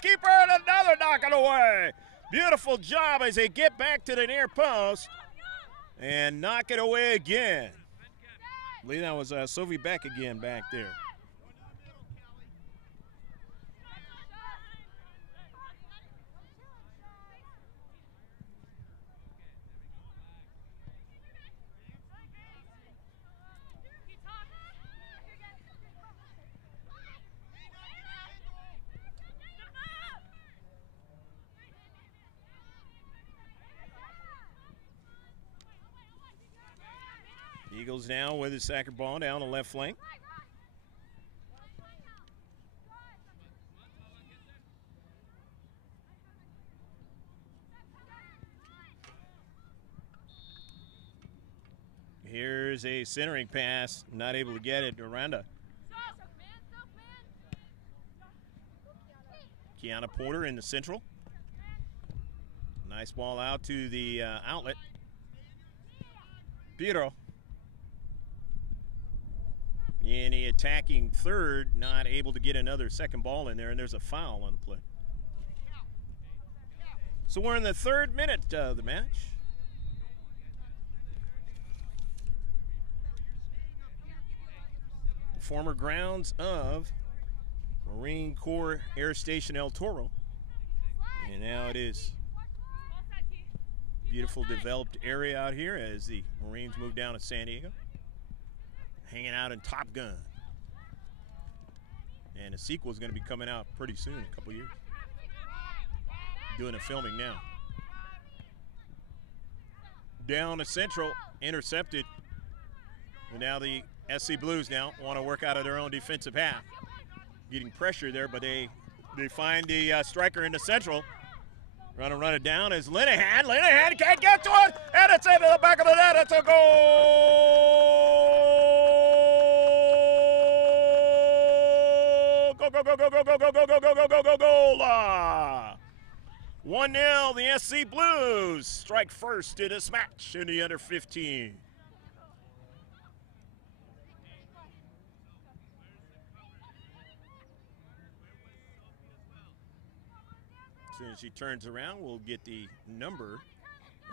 keeper, and another knock it away. Beautiful job as they get back to the near post and knock it away again. I believe that was Sophie Beck again back there. Eagles now with the sacred ball down the left flank. Here's a centering pass, not able to get it. Duranda. Kiana Porter in the central. Nice ball out to the outlet. Piero. In the attacking third, not able to get another second ball in there, and there's a foul on the play. So we're in the third minute of the match. The former grounds of Marine Corps Air Station El Toro. And now it is beautiful developed area out here as the Marines move down to San Diego. Hanging out in Top Gun. And a sequel is going to be coming out pretty soon, a couple years. Doing the filming now. Down to Central, intercepted. And now the SC Blues now want to work out of their own defensive half. Getting pressure there, but they find the striker in the Central. Run it down is Linehan. Linehan can't get to it, and it's into the back of the net. It's a goal! Goal! 1-0, the SC Blues strike first in this match in the under 15. As soon as she turns around, we'll get the number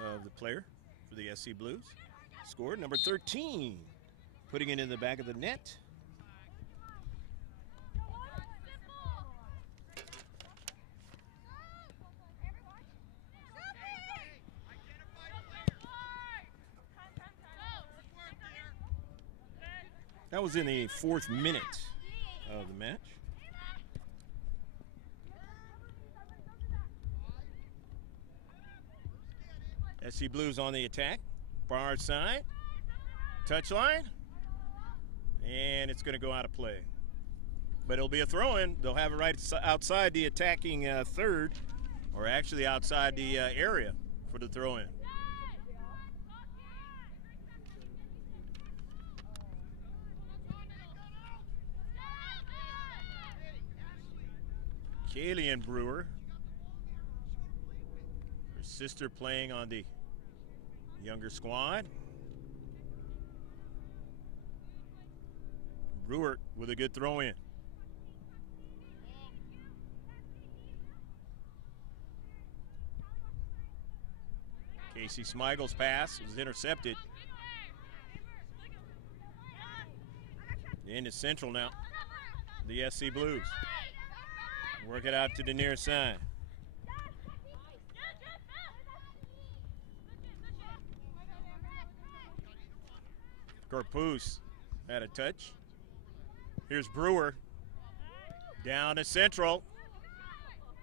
of the player for the SC Blues. Scored number 13, putting it in the back of the net. That was in the 4th minute of the match. SC Blues on the attack. Far side. Touchline. And it's going to go out of play. But it'll be a throw-in. They'll have it right outside the attacking third, or actually outside the area for the throw-in. Kalian Brewer, her sister playing on the younger squad. Brewer with a good throw in. Casey Smigel's pass was intercepted. Into Central now, the SC Blues. Work it out to the near side. Corpus had a touch. Here's Brewer. Down to Central.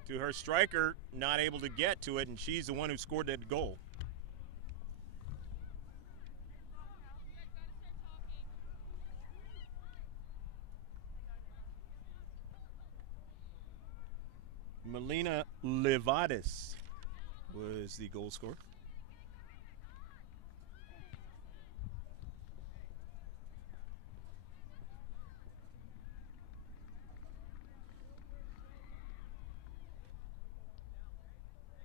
To her striker, not able to get to it, and she's the one who scored that goal. Melina Levadis was the goal scorer.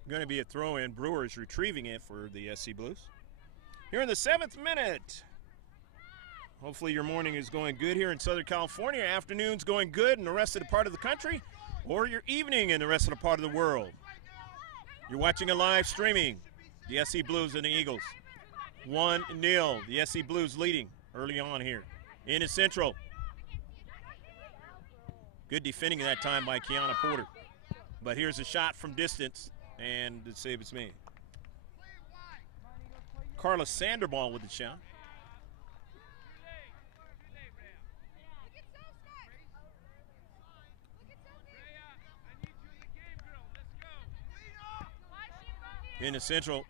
Going to be a throw-in. Brewers retrieving it for the SC Blues. Here in the 7th minute. Hopefully your morning is going good here in Southern California. Afternoon's going good in the rest of the part of the country. or your evening in the rest of the part of the world. You're watching a live streaming. The SC Blues and the Eagles. 1-0. The SC Blues leading early on here. In the Central. Good defending that time by Kiana Porter. But here's a shot from distance, and the save is made. Carla Sandoval with the shot. In the Central.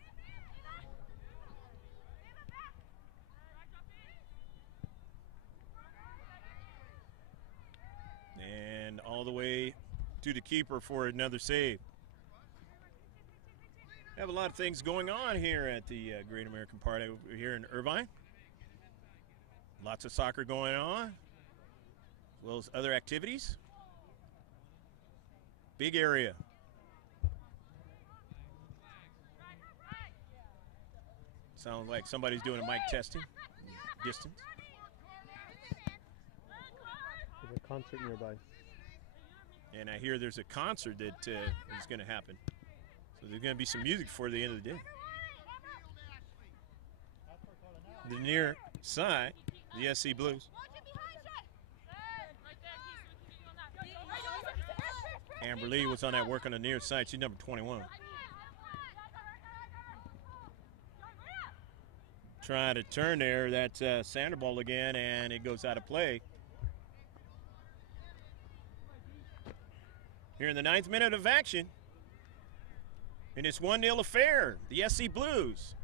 And all the way to the keeper for another save. We have a lot of things going on here at the Great American Party over here in Irvine. Lots of soccer going on, as well as other activities. Big area. Sounds like somebody's doing a mic testing. Distance. There's a concert nearby. And I hear there's a concert that is going to happen. So there's going to be some music before the end of the day. The near side, the SC Blues. Amber Lee was on that work on the near side. She's number 21. Trying to turn there. That's Sandoval again, and it goes out of play. Here in the 9th minute of action. And it's 1-0 affair. The SC Blues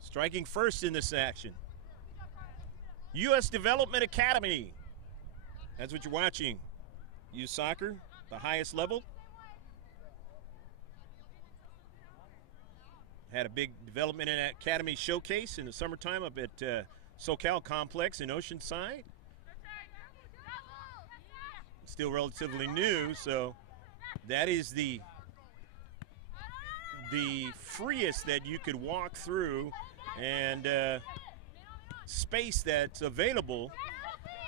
striking first in this action. U.S. Development Academy. That's what you're watching. Youth soccer, the highest level. Had a big development and academy showcase in the summertime up at SoCal Complex in Oceanside. Still relatively new, so that is the freest that you could walk through and space that's available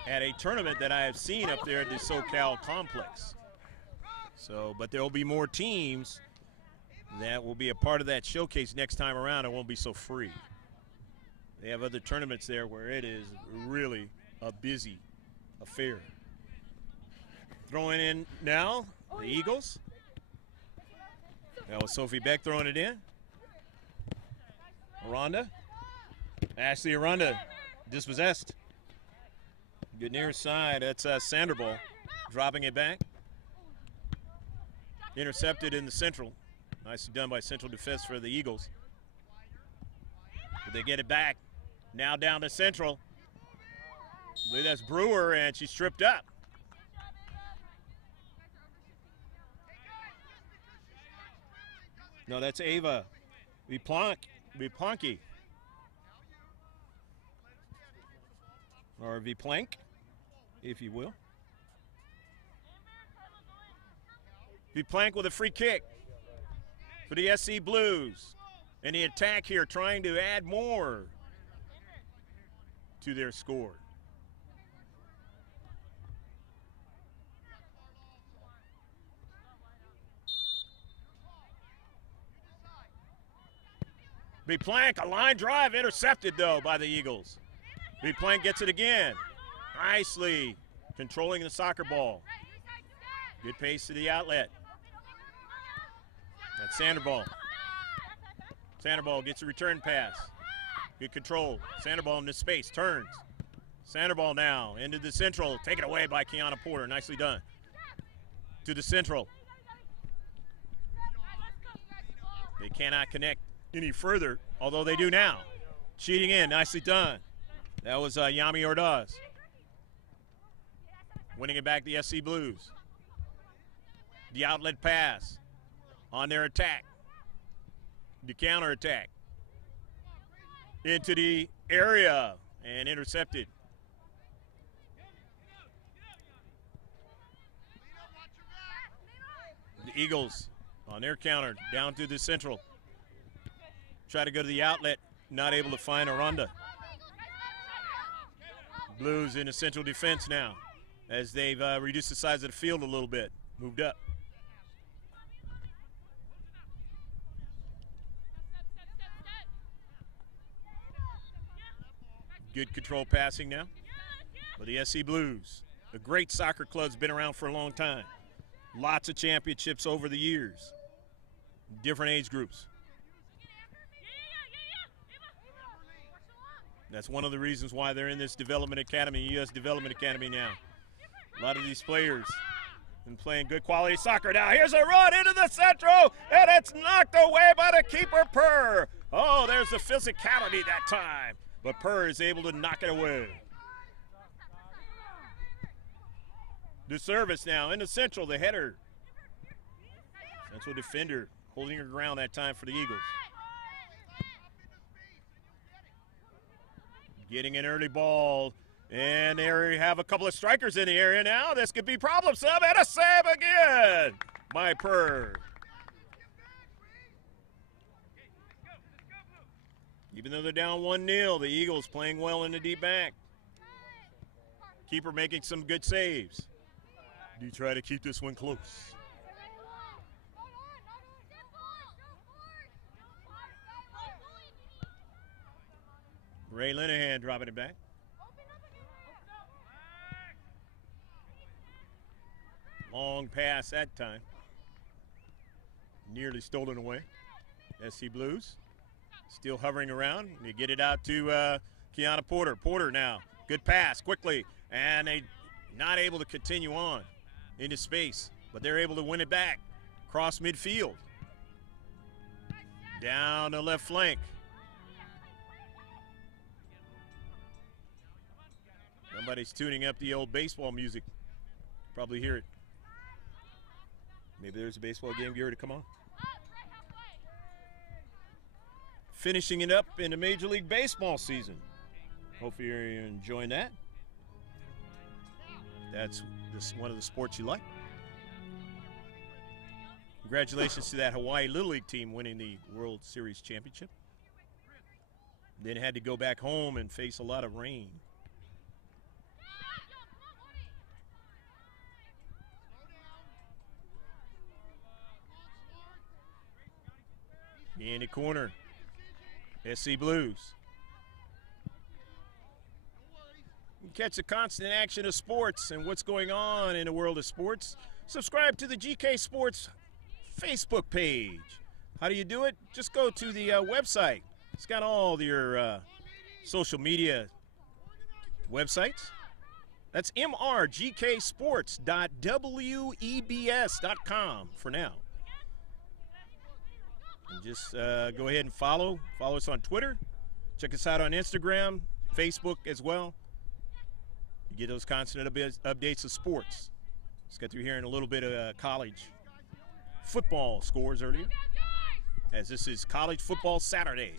at a tournament that I have seen up there at the SoCal Complex. So, but there will be more teams that will be a part of that showcase next time around. It won't be so free. They have other tournaments there where it is really a busy affair. Throwing in now, the Eagles. That was Sophie Beck throwing it in. Aranda. Ashley Aranda dispossessed. Good near side. That's Sandoval dropping it back. Intercepted in the Central. Nicely done by Central Defense for the Eagles. But they get it back. Now down to Central. I believe that's Brewer, and she's stripped up. No, that's Ava Viplanki. Or Viplank, if you will. Viplank with a free kick for the SC Blues. And the attack here trying to add more to their score. Viplank, a line drive, intercepted though by the Eagles. Viplank gets it again. Nicely controlling the soccer ball. Good pace to the outlet. That's Sandoval. Sandoval gets a return pass. Good control. Sandoval in this space, turns. Sandoval now into the Central. Taken away by Kiana Porter. Nicely done. To the Central. They cannot connect any further, although they do now. Cheating in, nicely done. That was Yami Ordaz. Winning it back the SC Blues. The outlet pass on their attack. The counter attack. Into the area and intercepted. The Eagles on their counter down to the Central. Try to go to the outlet, not able to find Aranda. Blues in the Central defense now as they've reduced the size of the field a little bit. moved up. Good control passing now for the SC Blues. A great soccer club's been around for a long time. Lots of championships over the years. Different age groups. That's one of the reasons why they're in this development academy, U.S. Development Academy now. A lot of these players been playing good quality soccer. Now here's a run into the central, and it's knocked away by the keeper, Purr. Oh, there's the physicality that time, but Purr is able to knock it away. The service now in the central, the header. Central defender holding her ground that time for the Eagles. Getting an early ball, and there you have a couple of strikers in the area now. This could be problemsome, and a save again by Purr. Even though they're down 1-0, the Eagles playing well in the deep back. Keeper making some good saves. Do try to keep this one close. Ray Linehan dropping it back. Long pass that time. Nearly stolen away. SC Blues still hovering around. They get it out to Kiana Porter. Porter now. Good pass quickly. And they not able to continue on into space, but they're able to win it back. Cross midfield. Down the left flank. Somebody's tuning up the old baseball music. Probably hear it. Maybe there's a baseball game gear to come on. Finishing it up in the Major League Baseball season. Hopefully you're enjoying that. That's one of the sports you like. Congratulations to that Hawaii Little League team winning the World Series championship. Then had to go back home and face a lot of rain. In the corner, SC Blues. Catch the constant action of sports and what's going on in the world of sports. Subscribe to the GK Sports Facebook page. How do you do it? Just go to the website. It's got all your social media websites. That's mrgksports.webs.com for now. And just go ahead and follow us on Twitter. Check us out on Instagram, Facebook as well. You get those constant updates of sports. Let's get through hearing a little bit of college football scores earlier, as this is College Football Saturday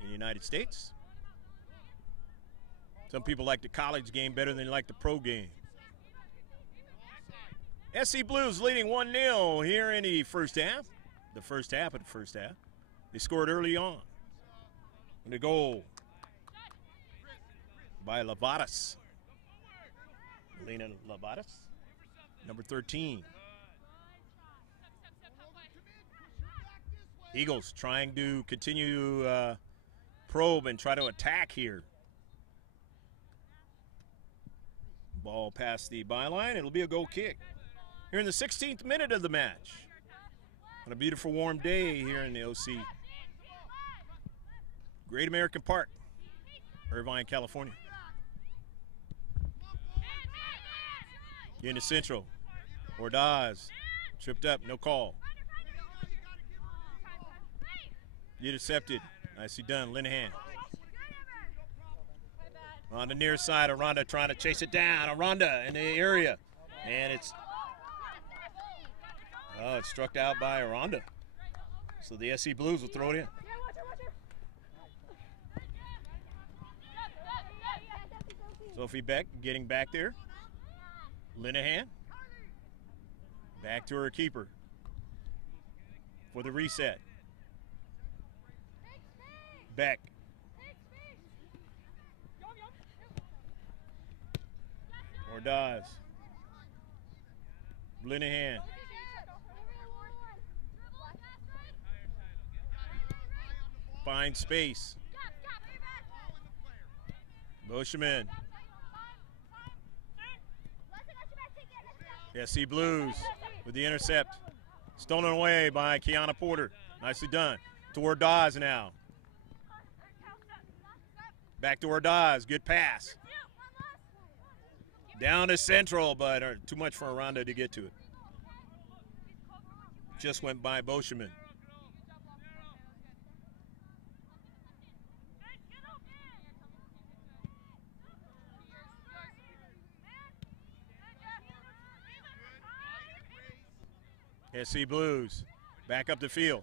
in the United States. Some people like the college game better than they like the pro game. SC Blues leading 1-0 here in the first half. The first half of the first half. They scored early on. And the goal by Lavadas. Elena Lavadas, number 13. Eagles trying to continue probe and try to attack here. Ball past the byline. It'll be a goal kick. Here in the 16th minute of the match. On a beautiful warm day here in the OC. Great American Park, Irvine, California. In the central. Ordaz tripped up, no call. Intercepted. Nicely done, Linehan. On the near side, Aranda trying to chase it down. Aranda in the area. And it's struck out by Aranda. So the SC Blues will throw it in. Sophie Beck getting back there. Linehan. Back to her keeper for the reset. Beck. Ordaz. Linehan. Finds space. Boschman. SC Blues with the intercept. Stolen away by Kiana Porter. Nicely done. Toward Dawes now. Back to Dawes. Good pass. Down to Central, but too much for Aranda to get to it. Just went by Boschman. SC Blues back up the field.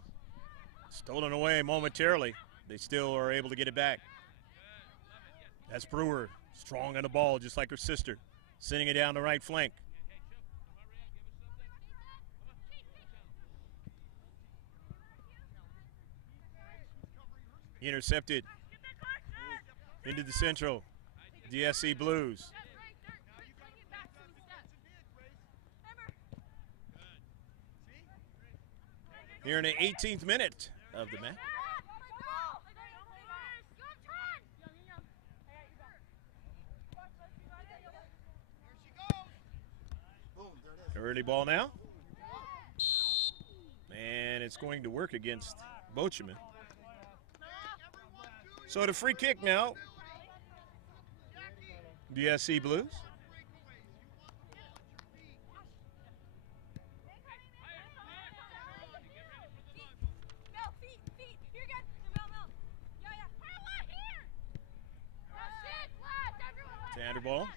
Stolen away momentarily. They still are able to get it back. That's Brewer, strong on the ball just like her sister. Sending it down the right flank. Intercepted into the Central. The SC Blues. Here in the 18th minute of the match. Early ball now. And it's going to work against Boschman. So the free kick now. The SC Blues. Sandoval,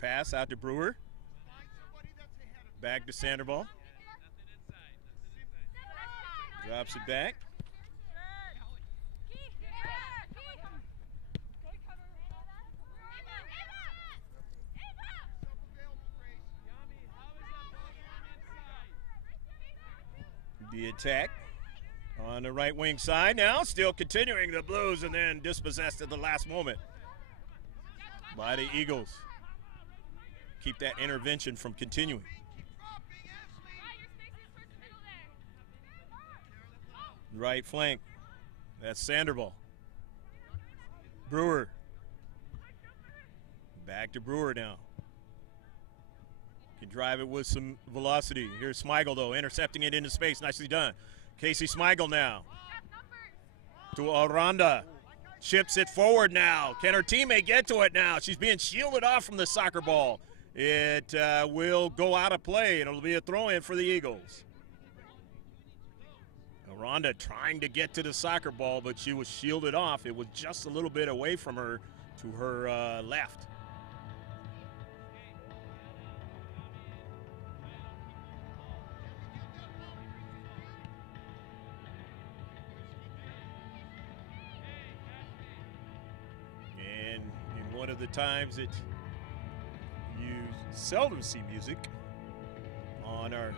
pass out to Brewer. Back to Sandoval. Drops it back. The attack on the right wing side now, still continuing the Blues, and then dispossessed at the last moment by the Eagles. Keep that intervention from continuing. Right flank, that's Sandoval. Brewer. Back to Brewer now. Can drive it with some velocity. Here's Smigel though, intercepting it into space, nicely done. Casey Smigel now. To Aranda. Chips it forward now. Can her teammate get to it now? She's being shielded off from the soccer ball. It will go out of play, and it'll be a throw-in for the Eagles. Aranda trying to get to the soccer ball, but she was shielded off. It was just a little bit away from her to her left. One of the times that you seldom see music on our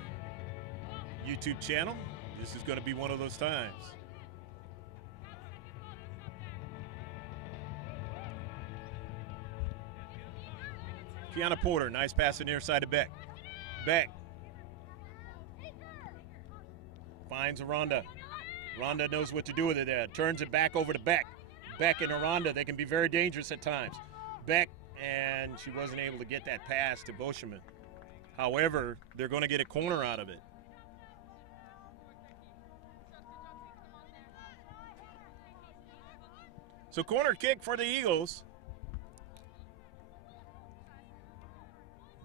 YouTube channel, this is going to be one of those times. Kiana Porter, nice pass in the near side to Beck. Beck finds Aranda. Aranda knows what to do with it there. Turns it back over to Beck. Beck and Aranda, they can be very dangerous at times. Beck, and she wasn't able to get that pass to Boschman. However, they're going to get a corner out of it. So corner kick for the Eagles.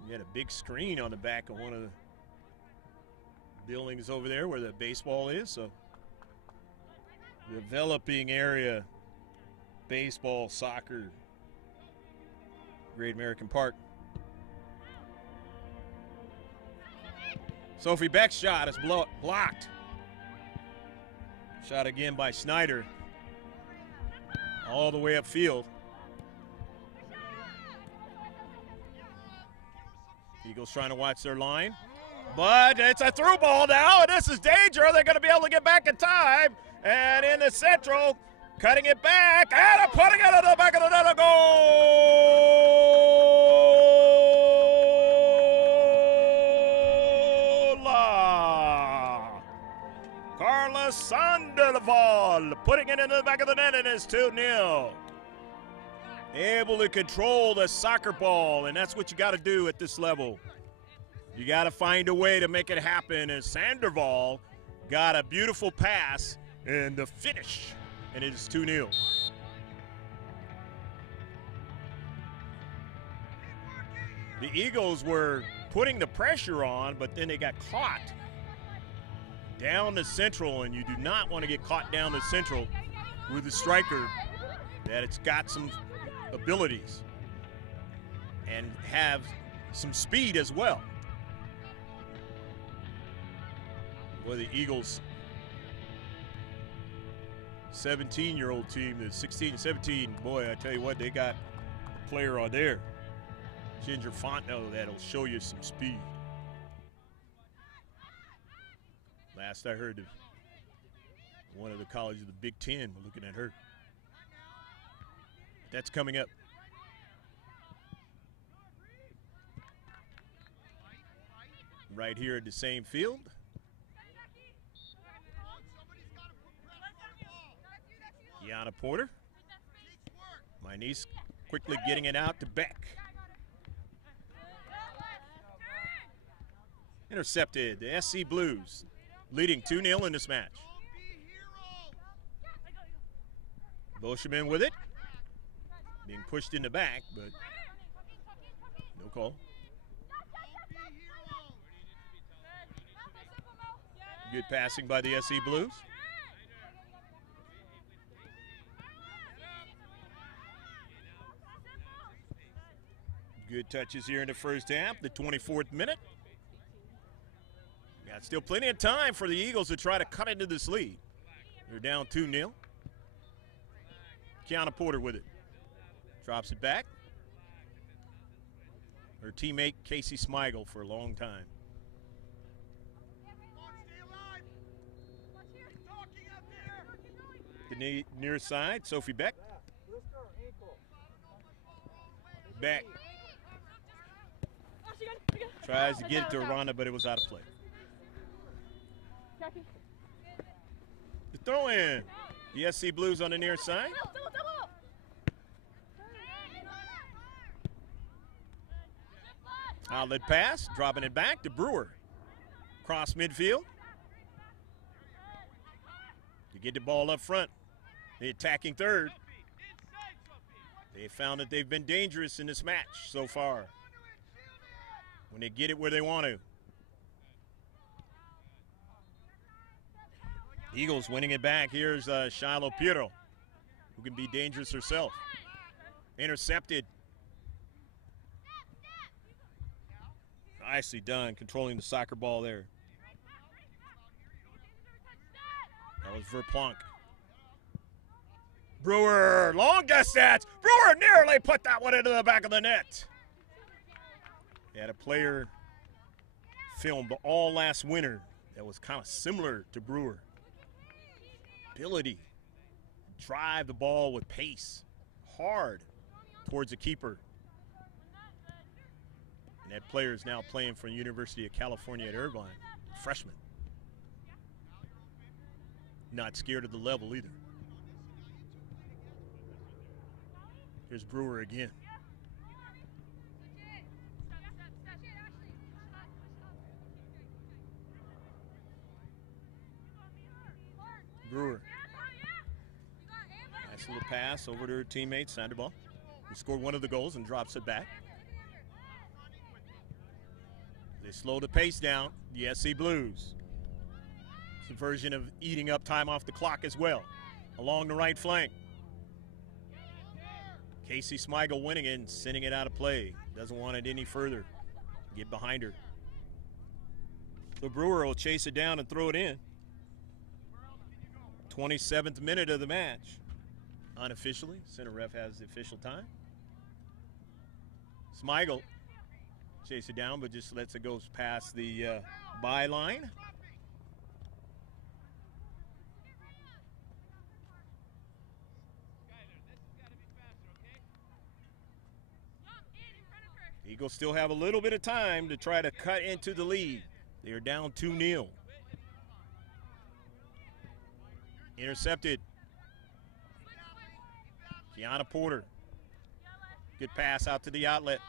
You had a big screen on the back of one of the buildings over there where the baseball is. So developing area, baseball, soccer, Great American Park. Sophie Beck's shot is blocked. Shot again by Snyder. All the way upfield. Eagles trying to watch their line. But it's a through ball now, and this is danger. They're going to be able to get back in time. And in the Central, cutting it back, and putting it in the back of the net, a goal! Carla Sandoval putting it into the back of the net, and it's 2-0. Able to control the soccer ball, and that's what you got to do at this level. You got to find a way to make it happen, and Sandoval got a beautiful pass and the finish, and it is 2-0. The Eagles were putting the pressure on, but then they got caught down the central, and you do not want to get caught down the central with a striker that it's got some abilities and have some speed as well. Well, the Eagles 17-year-old team, the 16, 17, boy, I tell you what, they got a player on there. Ginger Fontenot, that'll show you some speed. Last I heard, one of the colleges of the Big Ten were looking at her. That's coming up. Right here at the same field. Kiana Porter. My niece quickly getting it out to Beck. Intercepted, the SC Blues leading 2-0 in this match. Boscheman with it. Being pushed in the back, but no call. Good passing by the SC Blues. Good touches here in the first half, the 24th minute. Got still plenty of time for the Eagles to try to cut into this lead. They're down 2-0. Kiana Porter with it. Drops it back. Her teammate Casey Smigel for a long time. The near side, Sophie Beck. Beck tries to get it to Rhonda, but it was out of play. The throw in. The SC Blues on the near side. Outlet pass, dropping it back to Brewer. Cross midfield. To get the ball up front. The attacking third. They found that they've been dangerous in this match so far. When they get it where they want to. Eagles winning it back. Here's Shiloh Piero, who can be dangerous herself. Intercepted. Nicely done, controlling the soccer ball there. That was Verplank. Brewer, long distance. Brewer nearly put that one into the back of the net. They had a player filmed all last winter that was kind of similar to Brewer. Ability to drive the ball with pace, hard towards the keeper. And that player is now playing for the University of California at Irvine, freshman. Not scared of the level either. Here's Brewer again. Brewer. Nice little pass over to her teammate, Sandoval, who scored one of the goals and drops it back. They slow the pace down, the SC Blues. It's a version of eating up time off the clock as well. Along the right flank. Casey Smigel winning it and sending it out of play. Doesn't want it any further. Get behind her. So Brewer will chase it down and throw it in. 27th minute of the match. Unofficially, center ref has the official time. Smigel chase it down, but just lets it go past the byline. Eagles still have a little bit of time to try to cut into the lead. They are down 2-0. Intercepted. Kiana Porter. Good pass out to the outlet.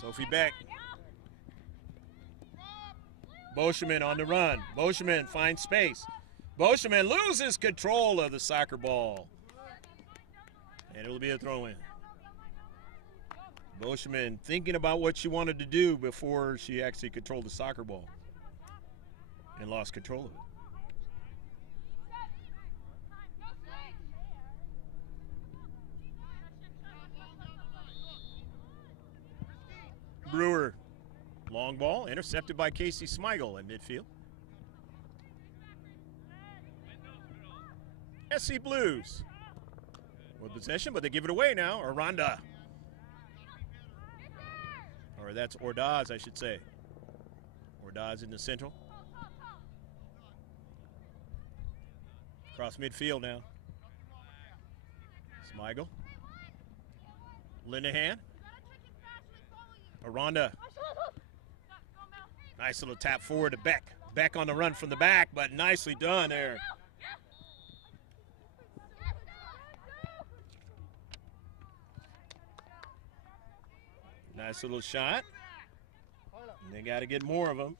Sophie Beck. Boschman on the run. Boschman finds space. Boschman loses control of the soccer ball. And it'll be a throw-in. Boschman thinking about what she wanted to do before she actually controlled the soccer ball and lost control of it. Brewer, long ball, intercepted by Casey Smigel in midfield. SC Blues with possession, but they give it away now. Aranda. Or that's Ordaz, I should say. Ordaz in the central. Across midfield now. Smigel. Linehan. Aranda. Nice little tap forward to Beck. Beck on the run from the back, but nicely done there. Nice little shot. And they got to get more of them.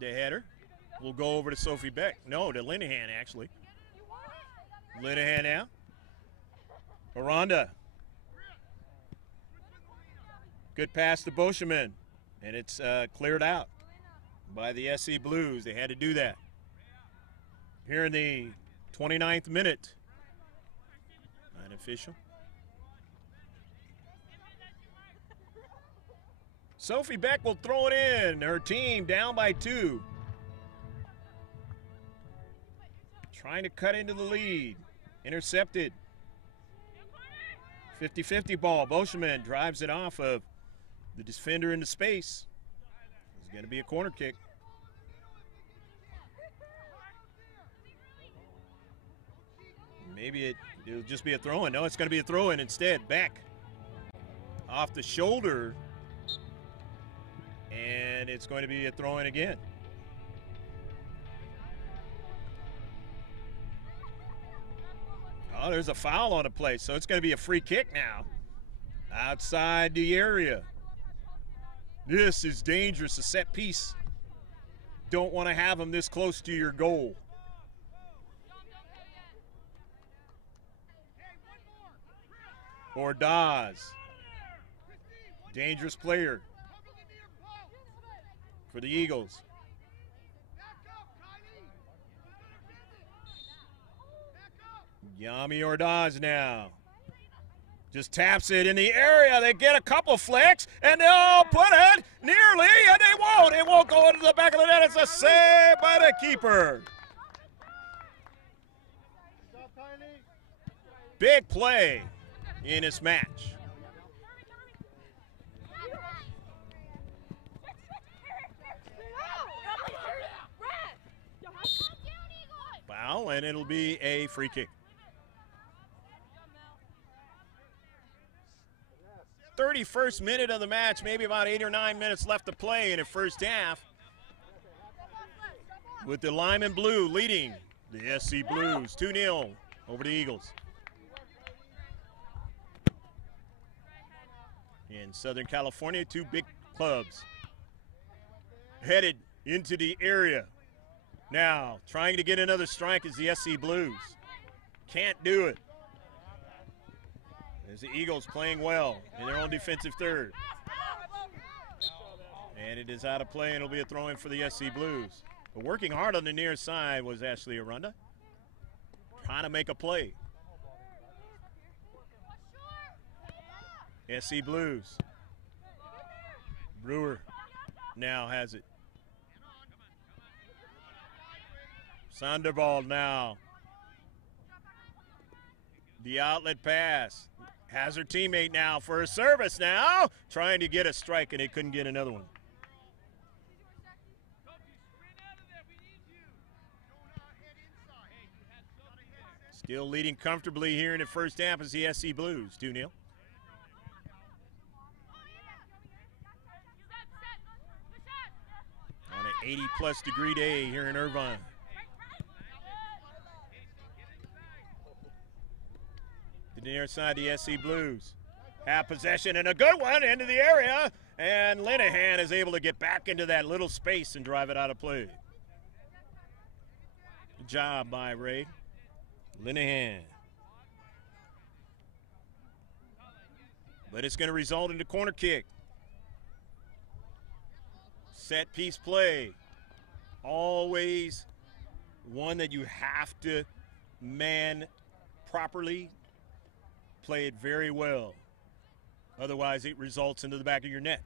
The header will go over to Sophie Beck. No, to Linehan, actually. Linehan now. Aranda. Good pass to Boschman. And it's cleared out by the SC Blues. They had to do that. Here in the 29th minute. Unofficial. Sophie Beck will throw it in. Her team down by 2. Trying to cut into the lead. Intercepted. 50-50 ball. Boschman drives it off of the defender into space. It's going to be a corner kick. Maybe it'll just be a throw-in. No, it's going to be a throw-in instead. Beck off the shoulder. And it's going to be a throw-in again. Oh, there's a foul on the play, so it's going to be a free kick now. Outside the area. This is dangerous, a set piece. Don't want to have them this close to your goal. Ordaz. Dangerous player for the Eagles. Yami Ordaz now. Just taps it in the area. They get a couple flicks, and they'll put it nearly, and they won't. It won't go into the back of the net. It's a save by the keeper. Big play in this match. Foul, and it'll be a free kick. 31st minute of the match, maybe about 8 or 9 minutes left to play in the first half. With the Lyman Blue leading the SC Blues 2-0 over the Eagles. In Southern California, 2 big clubs headed into the area. Now, trying to get another strike is the SC Blues. Can't do it. There's the Eagles playing well in their own defensive third. And it is out of play, and it'll be a throw-in for the SC Blues. But working hard on the near side was Ashley Aranda. Trying to make a play. SC Blues. Brewer now has it. Sandoval now. The outlet pass. Has her teammate now for a service now. Trying to get a strike, and they couldn't get another one. Still leading comfortably here in the first half is the SC Blues, 2-0. 80-plus degree day here in Irvine. To the near side, the SC Blues have possession and a good one into the area, and Linehan is able to get back into that little space and drive it out of play. Good job by Ray Linehan. But it's going to result in the corner kick. Set piece play. Always one that you have to man properly. Play it very well. Otherwise, it results into the back of your net.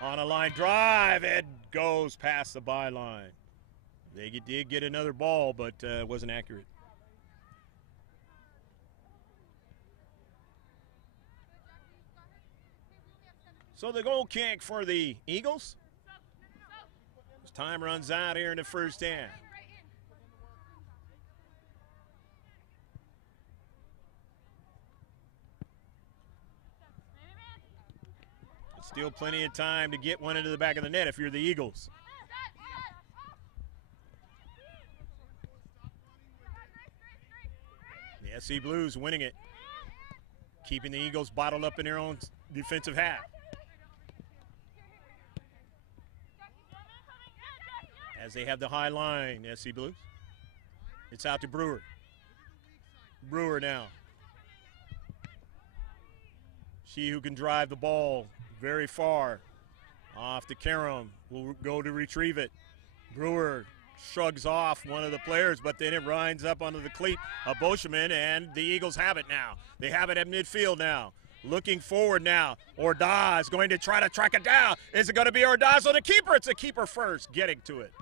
On a line drive, it goes past the byline. They did get another ball, but it wasn't accurate. So the goal kick for the Eagles. As time runs out here in the first half. Still plenty of time to get one into the back of the net if you're the Eagles. The SC Blues winning it, keeping the Eagles bottled up in their own defensive half. As they have the high line, SC Blues. It's out to Brewer. Brewer now. She who can drive the ball very far. Off to Karam, will go to retrieve it. Brewer shrugs off one of the players, but then it winds up onto the cleat of Boscheman, and the Eagles have it now. They have it at midfield now. Looking forward now. Ordaz going to try to track it down. Is it going to be Ordaz or the keeper? It's the keeper first, getting to it.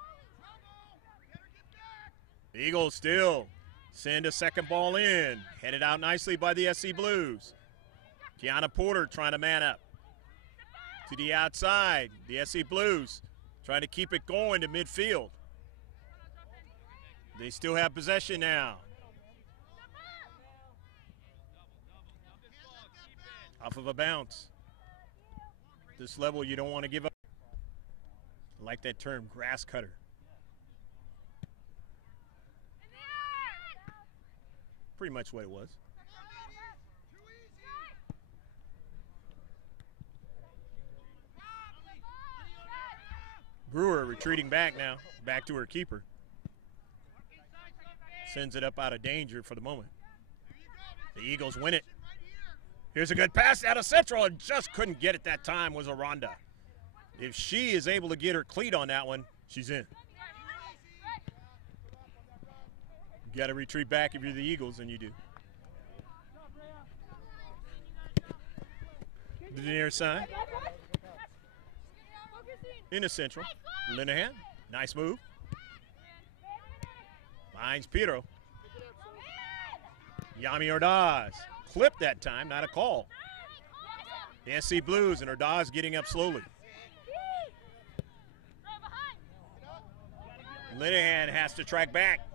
The Eagles still send a second ball in. Headed out nicely by the SC Blues. Kiana Porter trying to man up. To the outside, the SC Blues trying to keep it going to midfield. They still have possession now. Off of a bounce. This level, you don't want to give up. I like that term, grass cutter. Pretty much what it was. Brewer retreating back now, back to her keeper. Sends it up out of danger for the moment. The Eagles win it. Here's a good pass out of Central, and just couldn't get it that time was Aranda. If she is able to get her cleat on that one, she's in. You got to retreat back if you're the Eagles, and you do. To the near side. Into Central. Linehan, nice move. Finds Pietro. Yami Ordaz. Clipped that time, not a call. The SC Blues and Ordaz getting up slowly. Linehan has to track back.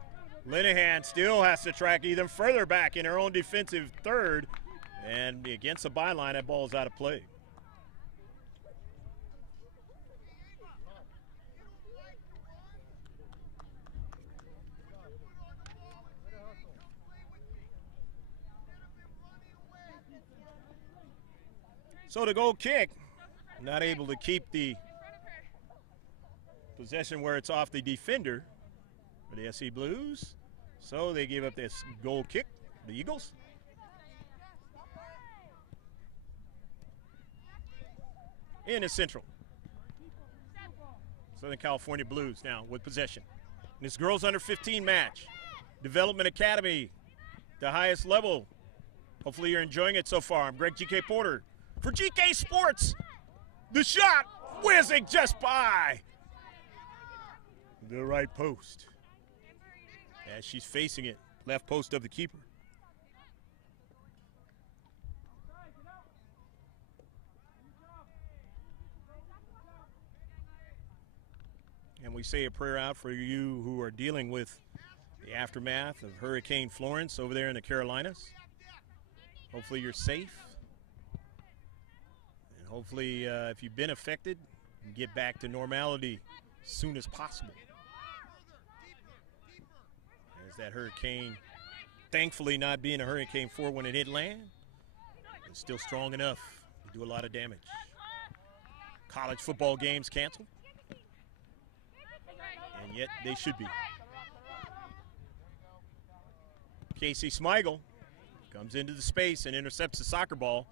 Linehan still has to track even further back in her own defensive third. And against the byline, that ball is out of play. So the goal kick, not able to keep the possession where it's off the defender for the SC Blues. So they give up this goal kick, the Eagles. Into Central. Southern California Blues now with possession. And this girls under 15 match. Development Academy, the highest level. Hopefully you're enjoying it so far. I'm Greg GK Porter. For GK Sports, the shot whizzing just by the right post. As she's facing it, left post of the keeper. And we say a prayer out for you who are dealing with the aftermath of Hurricane Florence over there in the Carolinas. Hopefully you're safe. hopefully, if you've been affected, get back to normality as soon as possible. As that hurricane, thankfully not being a Hurricane 4 when it hit land, it's still strong enough to do a lot of damage. College football games canceled, and yet they should be. Casey Smigel comes into the space and intercepts the soccer ball.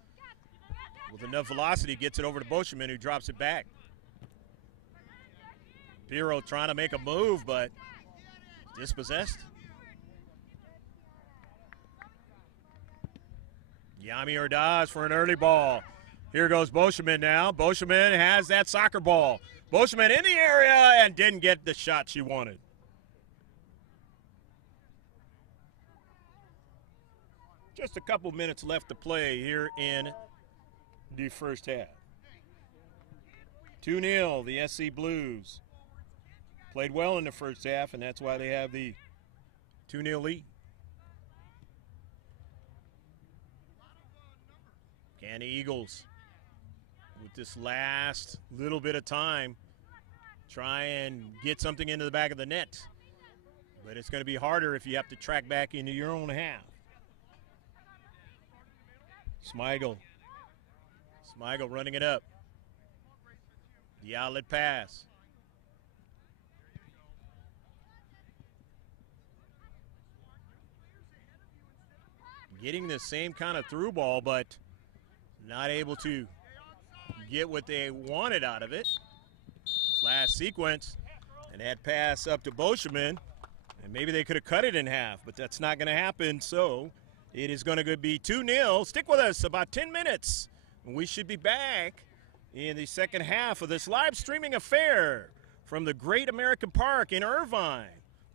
With enough velocity, gets it over to Boschman, who drops it back. Piro trying to make a move, but dispossessed. Yami Ordaz for an early ball. Here goes Boschman now. Boschman has that soccer ball. Boschman in the area and didn't get the shot she wanted. Just a couple minutes left to play here in the first half. 2-0, the SC Blues. Played well in the first half, and that's why they have the 2-0 lead. Can the Eagles, with this last little bit of time, try and get something into the back of the net? But it's going to be harder if you have to track back into your own half. Smigel running it up. The outlet pass. Getting the same kind of through ball, but not able to get what they wanted out of it. This last sequence, and that pass up to Boschman, and maybe they could have cut it in half, but that's not going to happen, so it is going to be 2-0. Stick with us about 10 minutes. We should be back in the second half of this live streaming affair from the Great American Park in Irvine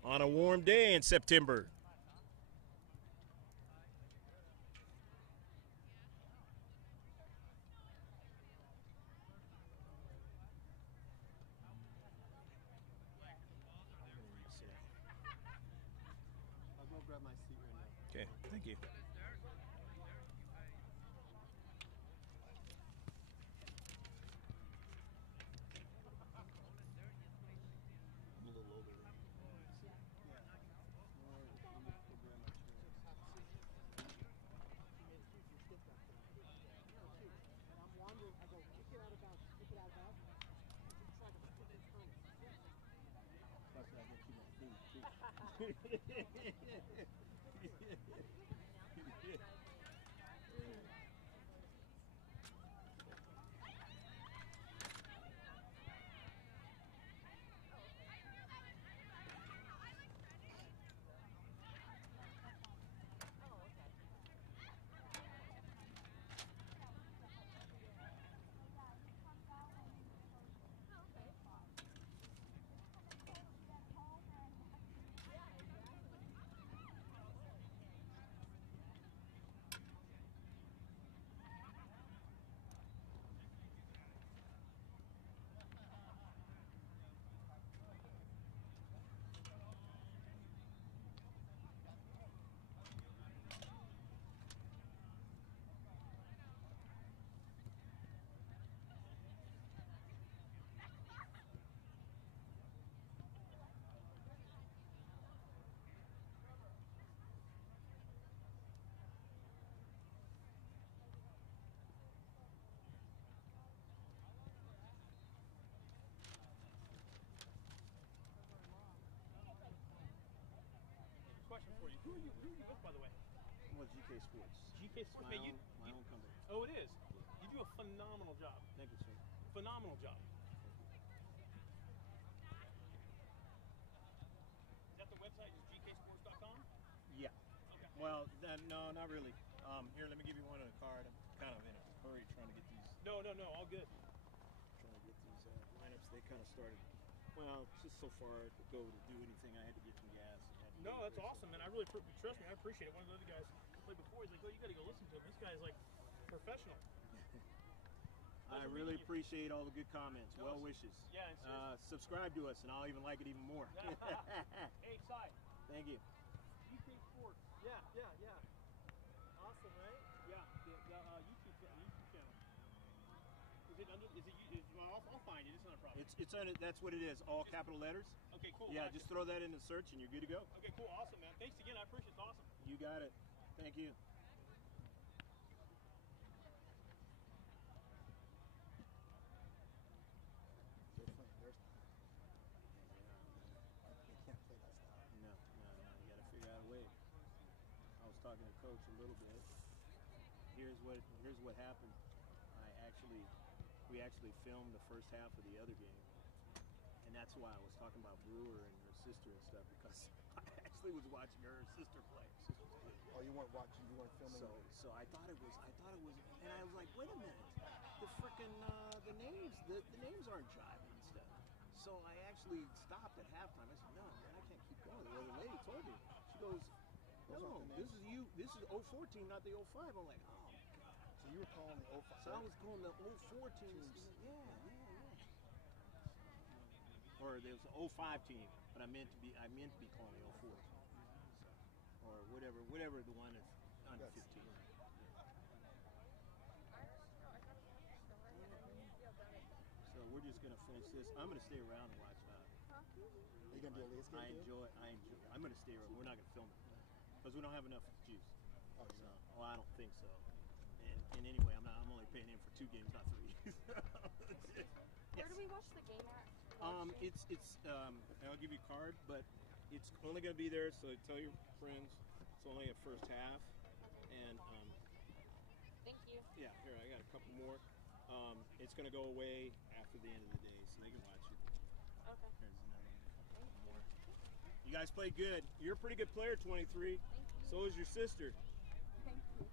on a warm day in September. I'll go grab my seat right now. Okay, thank you. Question for you. Who are you with, by the way? I'm with GK Sports. GK Sports, man, my own company. Oh, it is? You do a phenomenal job. Thank you, sir. Phenomenal job. Is that the website, is gksports.com? Yeah. Okay. Well, no, not really. Here, let me give you one on the card. I'm kind of in a hurry trying to get these. No, all good. Trying to get these lineups. They kind of started. Well, just so far to go to do anything, I had to get some gas. No, that's awesome, man. I really trust me. I appreciate it. One of the other guys who played before, he's like, "Oh, you got to go listen to him. This guy's like professional." I really appreciate all the good comments, well wishes. Yeah, and subscribe to us, and I'll even like it even more. Hey, Cy. Thank you. GK Sports. Yeah. Awesome, right? Yeah, the YouTube channel. it under? Is it? Well, I'll find it. It's not a problem. It's under. That's what it is. All capital letters. Okay, cool. Yeah, Gotcha. just throw that in the search and you're good to go. Okay, cool. Awesome, man. Thanks again. I appreciate it. It's awesome. You got it. Thank you. No. You got to figure out a way. I was talking to Coach a little bit. Here's what happened. We actually filmed the first half of the other game, and that's why I was talking about Brewer and her sister and stuff, because I actually was watching her sister play. Oh, you weren't watching. You weren't filming. So I thought it was, and I was like, wait a minute, the frickin' the names aren't jiving and stuff. So I actually stopped at halftime. I said, no, man, I can't keep going. The other lady told me. She goes, no, this is 014, not the 05. I'm like, oh. So you were calling the 05. So I was calling the 04 teams. Yeah. Or there was the 05 team, but I meant to be calling the 04. Or whatever the one is under 15. So we're just gonna finish this. I'm gonna stay around and watch. Are you gonna do a Lace game? I'm gonna stay around. We're not gonna film it because we don't have enough juice. Oh, so, I don't think so. And anyway, I'm only paying him for 2 games, not 3. Where do we watch the game at? I'll give you a card, but it's only going to be there, so tell your friends it's only a first half. And thank you. Yeah, here I got a couple more. It's going to go away after the end of the day, so they can watch it. Okay. There's another more. You guys played good. You're a pretty good player, 23. Thank you. So is your sister. Thank you.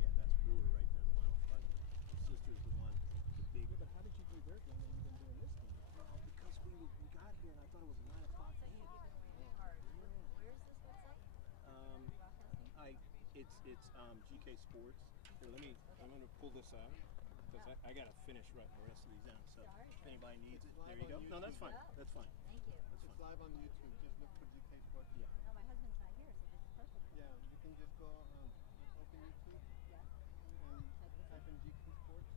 Yeah, that's Brewer right there, the one. Your sister's the one, the big. But how did you do their game when you've been doing this game? Well, because we got here and I thought it was a 9 o'clock game. Where's this website? It's GK Sports. Here, I'm gonna pull this out because I gotta finish writing the rest of these down. So if anybody needs it, there you go. No, that's fine. That's fine. Thank you. That's It's fine. live on YouTube. Just look for GK Sports. Yeah. No, my husband's not here, so this is perfect. Yeah, you can just go open YouTube Yeah. and type in GK Sports.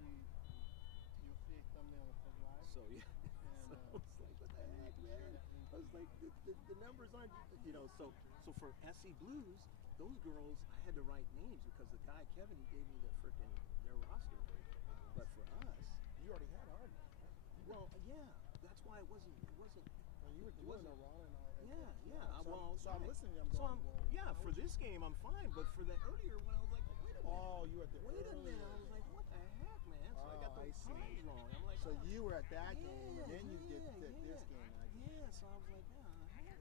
You'll see a thumbnail that says live. So yeah. And, So it's like, what the heck, man? I was like, the numbers aren't, So for SE Blues, those girls, I had to write names because the guy Kevin, he gave me their roster. But for us, you already had ours. well, yeah, that's why it wasn't. Well, you were doing a Ron and all. Yeah. So I'm listening. For this game, I'm fine. But for the earlier one, I was like, wait a minute. Oh, you were at the Wait a earlier. minute. I was like, what the heck, man? So I got the I see. times wrong. I'm like, So you were at that game, yeah, and then you did yeah. this game. Yeah, so I was like, heck,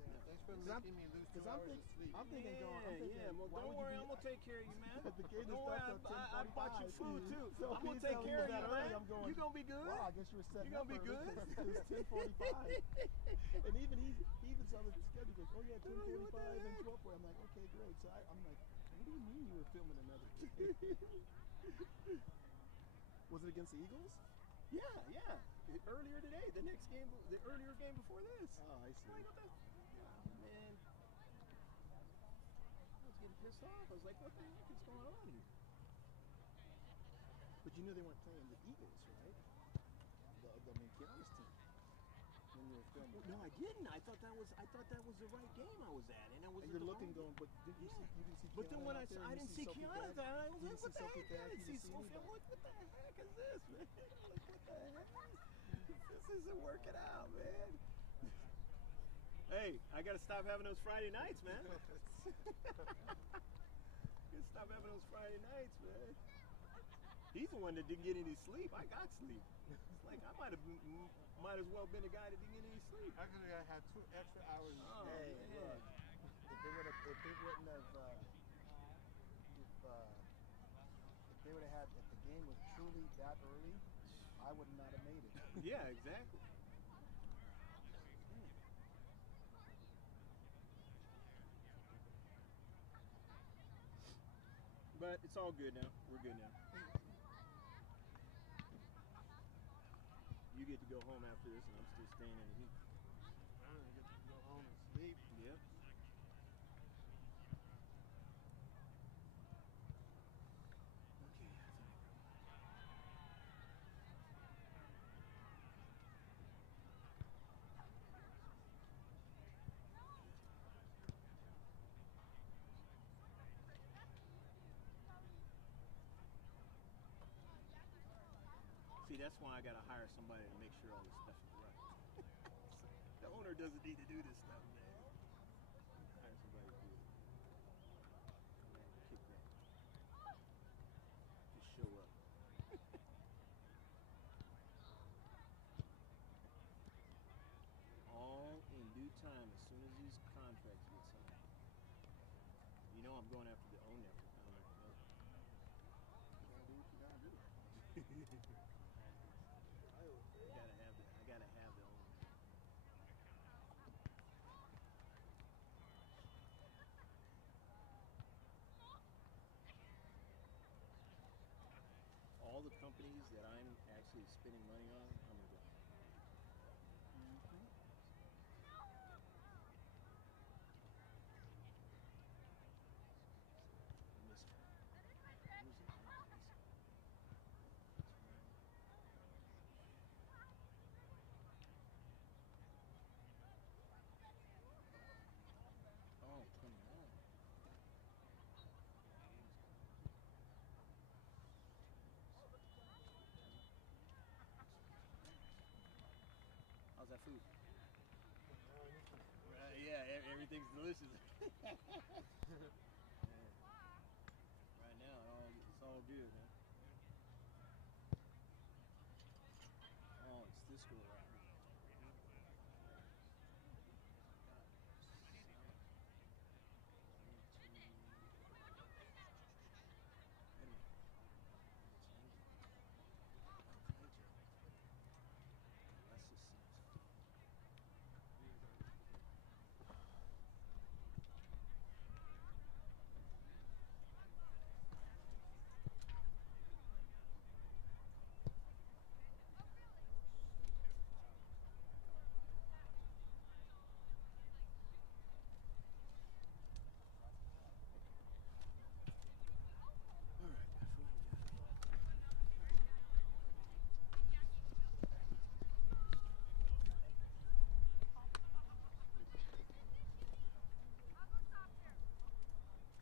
man. Thanks for making me lose 2 hours of sleep. I'm thinking, well, don't worry, I'm gonna take care of you, man. The game Don't worry, starts at I bought you 10:45. food too. So I'm gonna he's take telling care of me you, that man. early, I'm going, You gonna be good? Wow, I guess you were setting You gonna up be early. good? It was 10:45, and he even saw the schedule. He goes, oh yeah, 10:45 and 12:40. I'm like, okay, great. So I'm like, what do you mean you were filming another game? Was it against the Eagles? Yeah. Earlier today, the earlier game before this. Oh, I see. I'm like, what the? Oh, man. I was getting pissed off. I was like, what the heck is going on here? But you knew they weren't playing the Eagles, right? The Kiana's team. When you were filming. No, I didn't. I thought that was the right game I was at, and I was. And you're looking, going, but did you see? You didn't see. But then when I Kiana didn't see Kiana there, I was like, what the heck? I didn't see Sophie. Sophie. I'm like, what the heck is this, man? I'm like, what the heck? This isn't working out, man. Hey, I gotta stop having those Friday nights, man. Gotta stop having those Friday nights, man. He's the one that didn't get any sleep. I got sleep. It's like I might as well been the guy that didn't get any sleep. Actually, I had 2 extra hours. Oh, Hey, man. look, if they wouldn't have, if the game was truly that early, I would not have made it. Yeah, exactly. But it's all good now. We're good now. You get to go home after this, and I'm still staying in the heat. I don't get to go home and sleep. Yep. See, that's why I gotta hire somebody to make sure all this stuff is right. The owner doesn't need to do this stuff, man. Hire somebody to do it. Kick that. Just show up. All in due time, as soon as these contracts get signed. You know I'm going after the owner. I gotta have the owner. All the companies that I'm actually spending money on, I'm gonna go. Oh, 29. How's that food? Yeah, everything's delicious. Yeah. Right now, it's all good, man. Oh, it's this girl right here.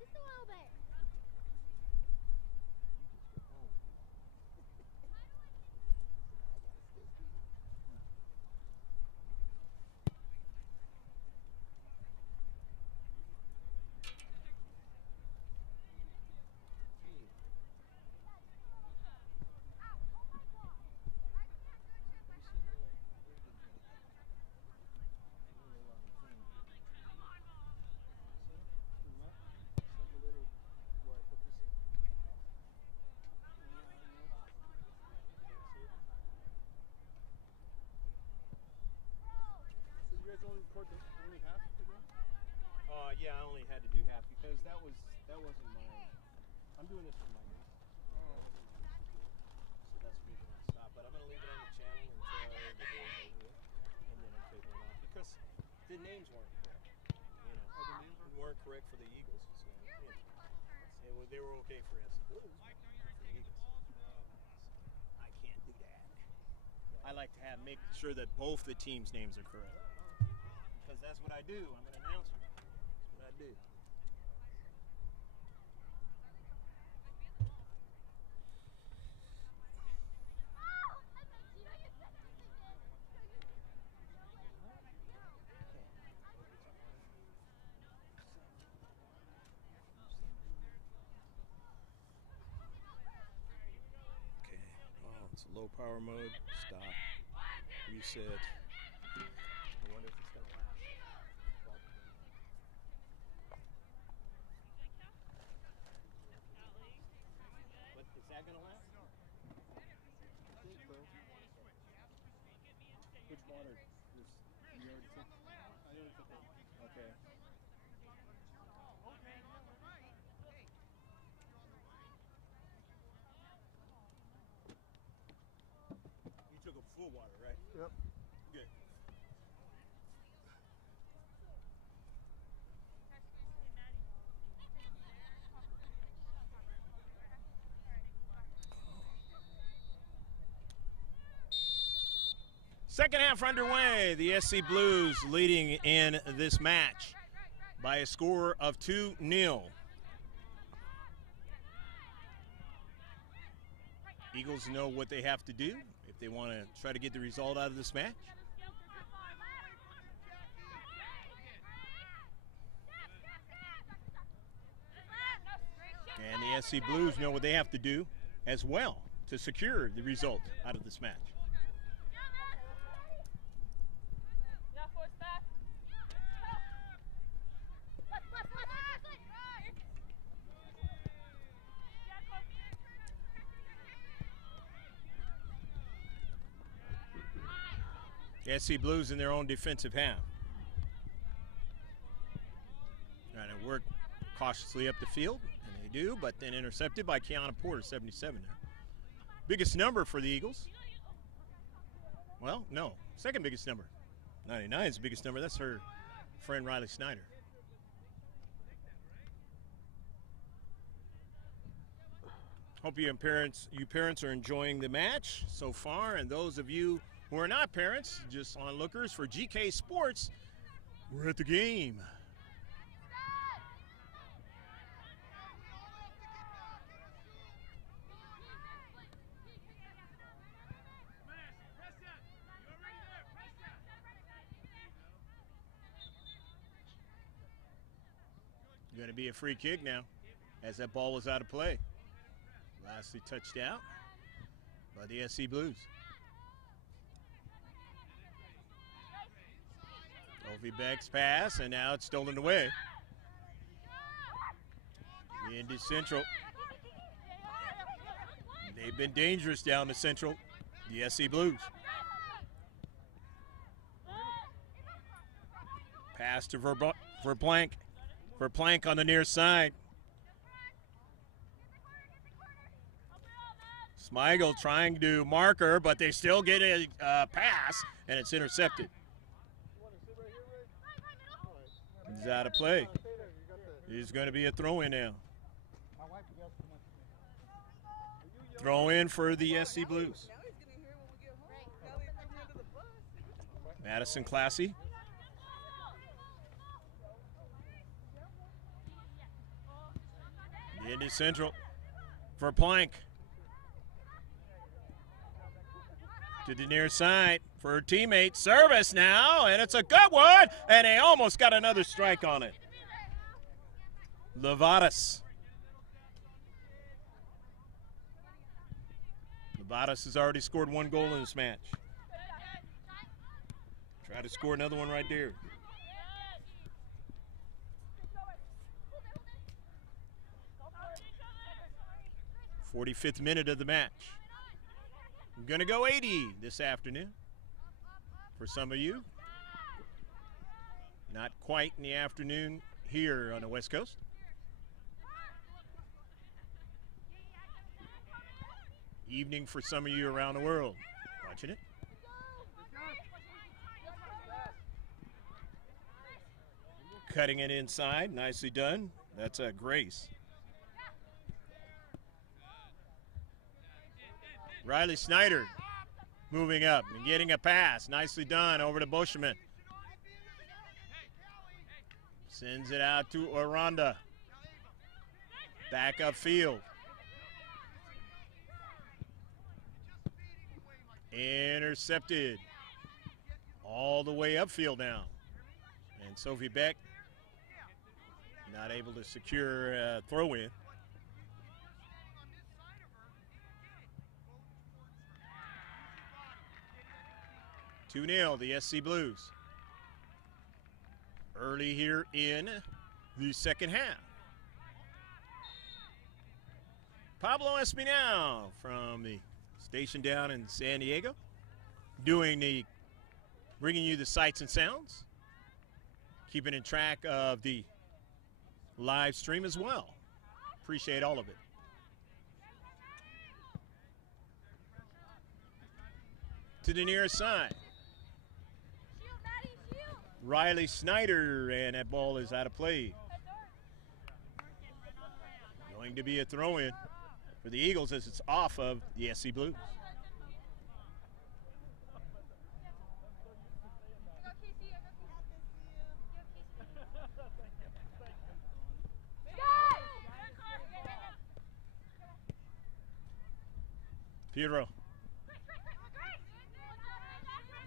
Just a little bit. So you guys only record only half of the game? Yeah, I only had to do half because that wasn't my. I'm doing this for my niece. So that's the reason I stopped. But I'm gonna leave it on the channel until the day's over with, and then I'm taking it off because the names weren't correct. You know, Oh, the names weren't correct for the Eagles. So they were okay for SC Blues. For the Eagles. I can't do that. I like to make sure that both the teams' names are correct. Because that's what I do. I'm an announcer. That's what I do. Okay. Oh, it's low power mode. Stop. Reset. I wonder if it's going to last. But is that going to last? I think so. Which water? You already took? I already took that. Okay. You took a full water, right? Yep. Good. Second half underway. The SC Blues leading in this match by a score of 2-0. Eagles know what they have to do. They they want to try to get the result out of this match. And the SC Blues know what they have to do as well to secure the result out of this match. The SC Blues in their own defensive half. Trying to work cautiously up the field, and they do, but then intercepted by Kiana Porter, 77 there. Biggest number for the Eagles. Well, no, second biggest number. 99 is the biggest number. That's her friend Riley Snyder. Hope you parents are enjoying the match so far, and those of you who are not parents, just onlookers for GK Sports, we're at the game. Going to be a free kick now, as that ball was out of play. Lastly touched out by the SC Blues. Sophie Beck's pass, and now it's stolen away. Into Central. They've been dangerous down to Central, the SC Blues. Pass to Verplank. Verplank on the near side. Smigel trying to mark her, but they still get a pass, and it's intercepted. He's out of play. He's going to be a throw-in now. Throw-in for the SC Blues. Madison Classy. Into Central for Plank. To the near side for her teammate. Service now, and it's a good one, and they almost got another strike on it. Levatas. Levatas has already scored 1 goal in this match. Try to score another one right there. 45th minute of the match. We're going to go 80 this afternoon for some of you. Not quite in the afternoon here on the West Coast. Evening for some of you around the world watching it. Cutting it inside, nicely done. That's a Grace. Riley Snyder moving up and getting a pass. Nicely done over to Boschman. Sends it out to Aranda. Back upfield. Intercepted. All the way upfield now. And Sophie Beck not able to secure a throw-in. 2-0, the SC Blues. Early here in the second half. Pablo Espinal from the station down in San Diego, bringing you the sights and sounds, keeping in track of the live stream as well. Appreciate all of it. To the near side. Riley Snyder, and that ball is out of play. Going to be a throw-in for the Eagles as it's off of the SC Blues. Piero.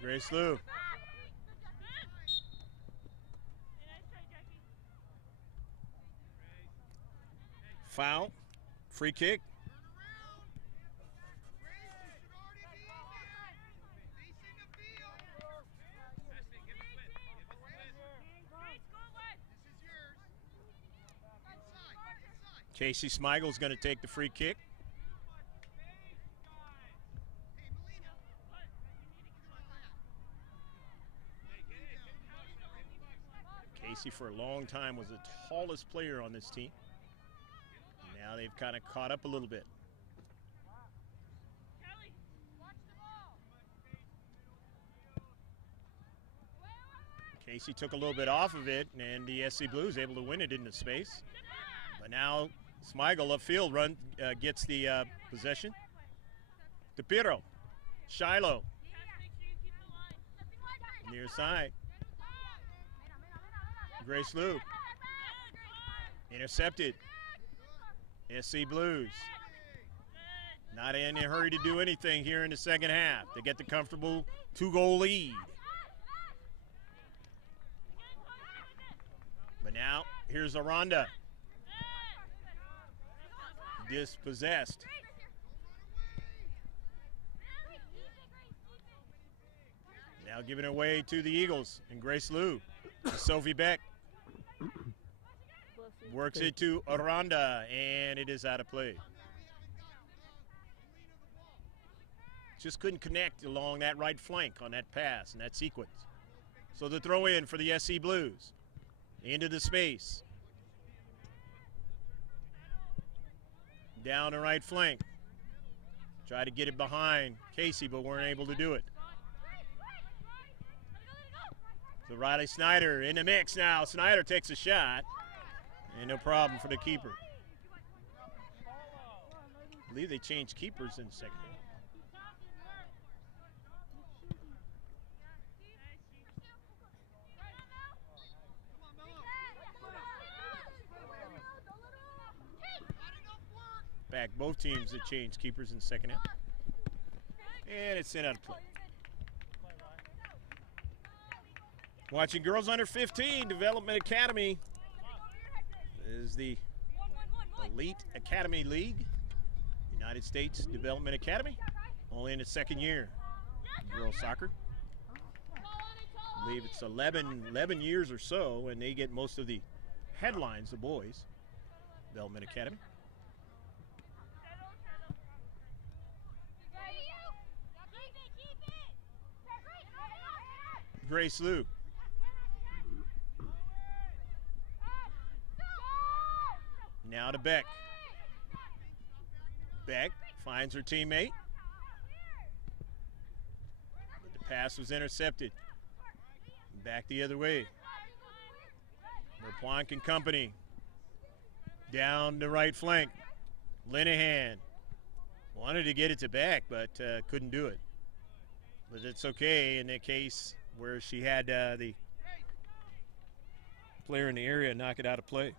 Grace Lou. Foul. Free kick. Casey Smigle's going to take the free kick. Casey for a long time was the tallest player on this team. Now they've kind of caught up a little bit. Casey took a little bit off of it, and the SC Blues able to win it into space. But now Smigel upfield gets the possession. DePiro, Shiloh, near side. Grace Lou, intercepted. SC Blues not in a hurry to do anything here in the second half. They get the comfortable 2-goal lead. But now here's Aranda. Dispossessed. Now giving it away to the Eagles and Grace Lou. Sophie Beck works it to Aranda, and it is out of play. Just couldn't connect along that right flank on that pass and that sequence. So the throw in for the SC Blues. Into the space. Down the right flank. Try to get it behind Casey, but weren't able to do it. So Riley Snyder in the mix now. Snyder takes a shot. And no problem for the keeper. I believe they changed keepers in the second half. Back, both teams that changed keepers in the second half. And it's sent out of play. Watching Girls Under 15 Development Academy. This is the Elite Academy League, United States Development Academy, only in its second year in girls soccer. I believe it's 11 years or so, and they get most of the headlines, the boys, Development Academy. Grace Lou. Now to Beck. Beck finds her teammate. But the pass was intercepted. Back the other way. LePlanc and company. Down the right flank. Linehan wanted to get it to Beck, but couldn't do it. But it's okay in the case where she had the player in the area knock it out of play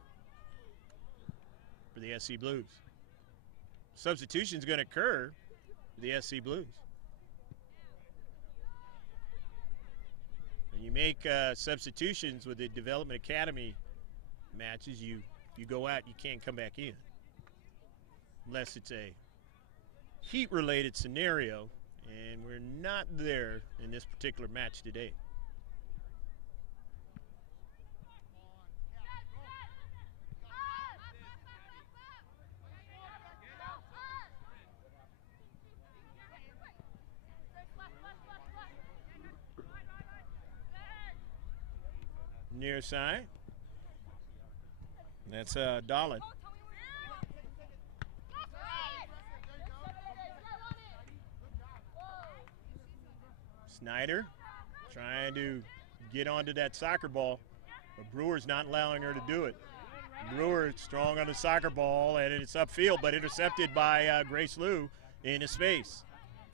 for the SC Blues. Substitution's going to occur for the SC Blues. When you make substitutions with the Development Academy matches, you go out, you can't come back in. Unless it's a heat-related scenario, and we're not there in this particular match today. Near side. That's Dahlin. Snyder trying to get onto that soccer ball, but Brewer's not allowing her to do it. Brewer strong on the soccer ball, and it's upfield, but intercepted by Grace Lou into space.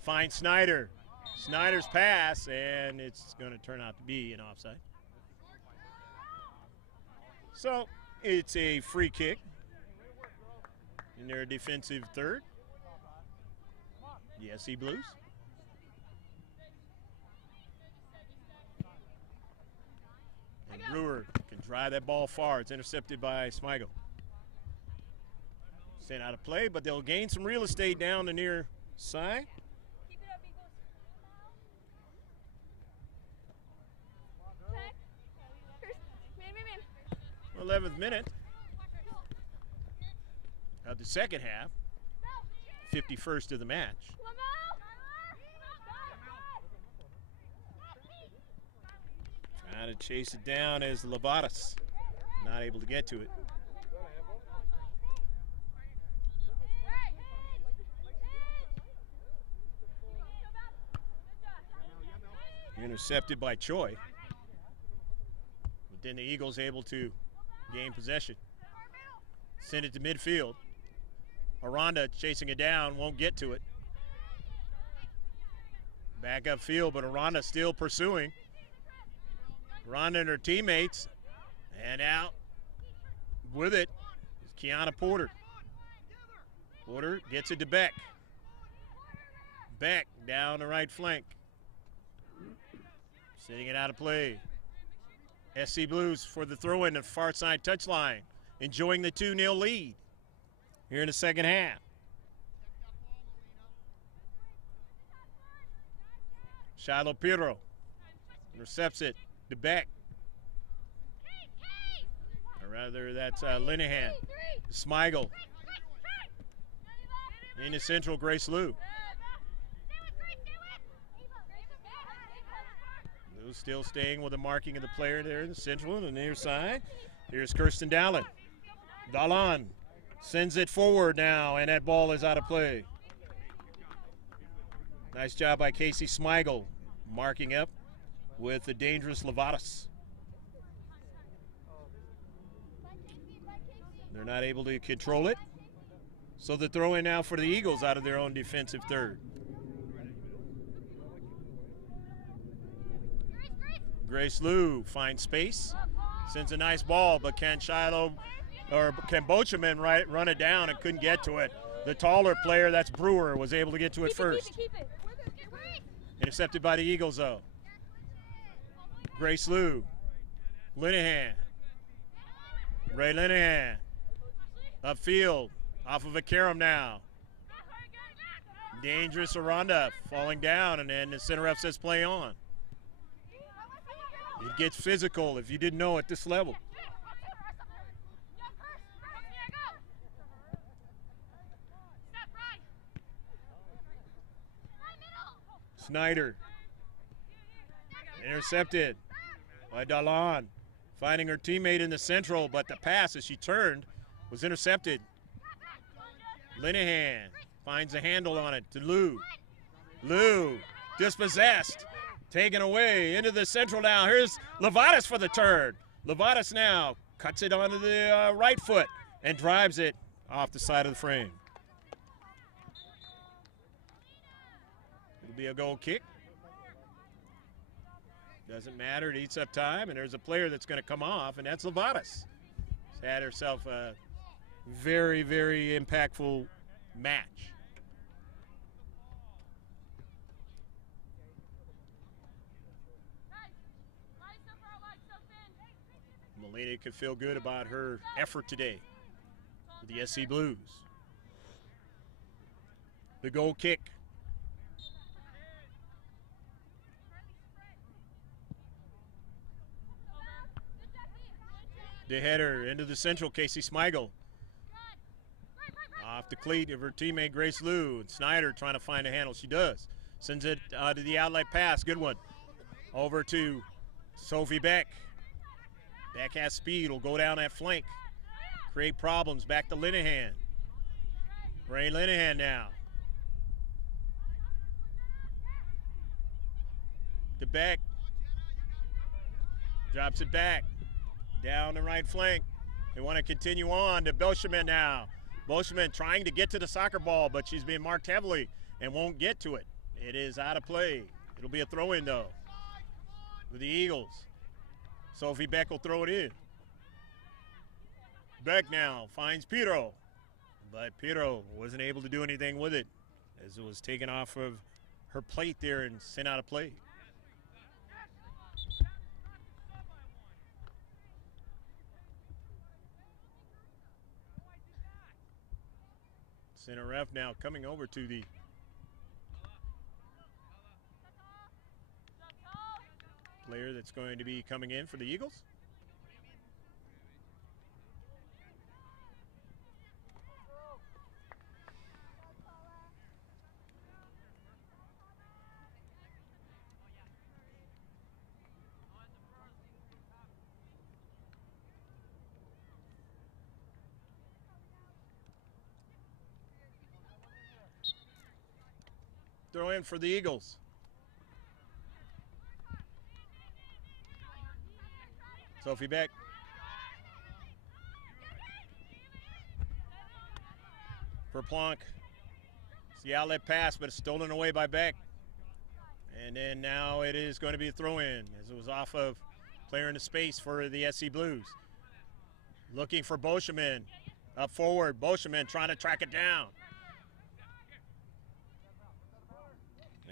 Finds Snyder. Snyder's pass, and it's going to turn out to be an offside. So it's a free kick in their defensive third. The SC Blues. drive that ball far. It's intercepted by Smigel. Sent out of play, but they'll gain some real estate down the near side. 11th minute of the second half, 51st of the match. Trying to chase it down as Lovatis not able to get to it. Intercepted by Choi. But then the Eagles able to gain possession. Send it to midfield. Aranda chasing it down, won't get to it. Back upfield, but Aranda still pursuing. Aranda and her teammates. And out with it is Kiana Porter. Porter gets it to Beck. Beck down the right flank. Sending it out of play. SC Blues for the throw-in at far side touchline. Enjoying the 2-0 lead here in the second half. Shiloh Pirro intercepts it to Beck. Or rather, that's Linehan. Smigel. In the central, Grace Liu. Liu still staying with the marking of the player there in the central on the near side. Here's Kirsten Dallin. Dallin sends it forward now, and that ball is out of play. Nice job by Casey Smigel, marking up with the dangerous Lovatis. They're not able to control it. So the throw in now for the Eagles out of their own defensive third. Grace Liu finds space, sends a nice ball, but can Shiloh or can Bocheman run it down and couldn't get to it. The taller player, that's Brewer, was able to get to it first. Intercepted by the Eagles though. Grace Liu, Linehan, Ray Linehan, upfield, off of a carom now. Dangerous Aranda falling down, and then the center ref says play on. It gets physical if you didn't know at this level. Snyder. Intercepted by Dallin. Finding her teammate in the central, but the pass as she turned was intercepted. Linehan finds a handle on it to Liu. Liu dispossessed. Taken away into the central now. Here's Lovatis for the turn. Lovatis now cuts it onto the right foot and drives it off the side of the frame. It'll be a goal kick. Doesn't matter, it eats up time, and there's a player that's going to come off, and that's Lovatis. She's had herself a very, very impactful match. Melania could feel good about her effort today with the SC Blues. The goal kick. The header into the central, Casey Smigel. Off the cleat of her teammate Grace Liu. And Snyder trying to find a handle. She does. Sends it to the outlet pass. Good one. Over to Sophie Beck. Beck has speed. Will go down that flank. Create problems. Back to Linehan. Ray Linehan now. To Beck. Drops it back. Down the right flank. They want to continue on to Bocheman now. Bocheman trying to get to the soccer ball, but she's being marked heavily and won't get to it. It is out of play. It'll be a throw-in, though, with the Eagles. Sophie Beck will throw it in. Beck now finds Pirro, but Pirro wasn't able to do anything with it as it was taken off of her plate there and sent out of play. Center ref now coming over to the player that's going to be coming in for the Eagles. Throw in for the Eagles. Sophie Beck. For Plonk. It's the outlet pass, but it's stolen away by Beck. And then now it is going to be a throw-in as it was off of player in the space for the SC Blues. Looking for Boscheman. Up forward, Boscheman trying to track it down.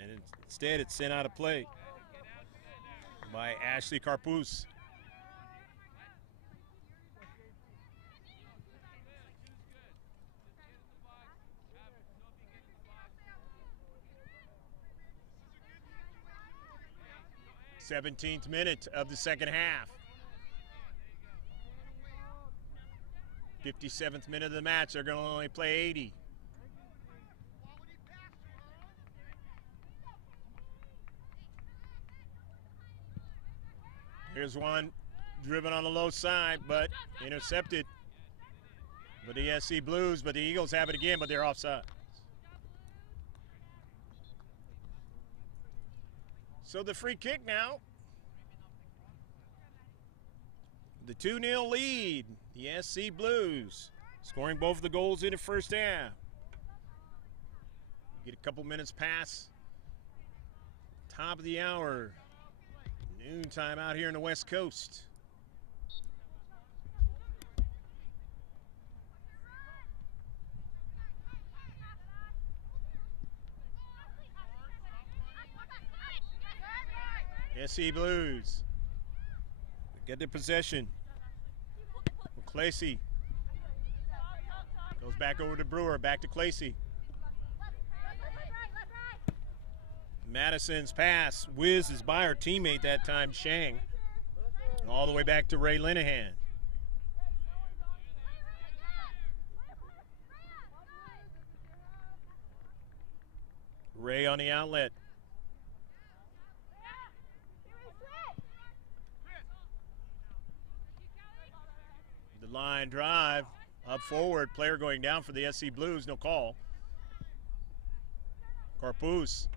And instead it's sent out of play by Ashley Carpus. th minute of the second half. 57th minute of the match. They're going to only play 80. Here's one driven on the low side, but intercepted. But the SC Blues, but the Eagles have it again, but they're offside. So the free kick now. The 2-0 lead, the SC Blues, scoring both of the goals in the first half. Get a couple minutes past top of the hour. Noon time out here in the West Coast. SC Blues get the possession. Clacy goes back over to Brewer, back to Clacy. Madison's pass whizzes by her teammate that time, Shang. All the way back to Ray Linehan. Ray on the outlet. The line drive, up forward, player going down for the SC Blues, no call. Carpus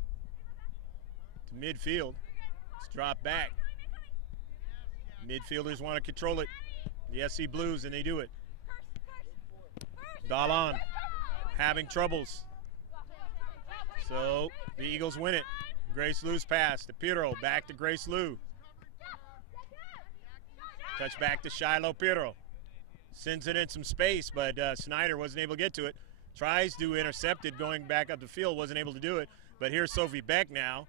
to midfield, it's dropped back. Midfielders want to control it, the SC Blues, and they do it. Dalan having troubles. So the Eagles win it. Grace Lou's pass to Pirro, back to Grace Lou. Touch back to Shiloh Pirro. Sends it in some space, but Snyder wasn't able to get to it. Tries to intercept it going back up the field, wasn't able to do it. But here's Sophie Beck now.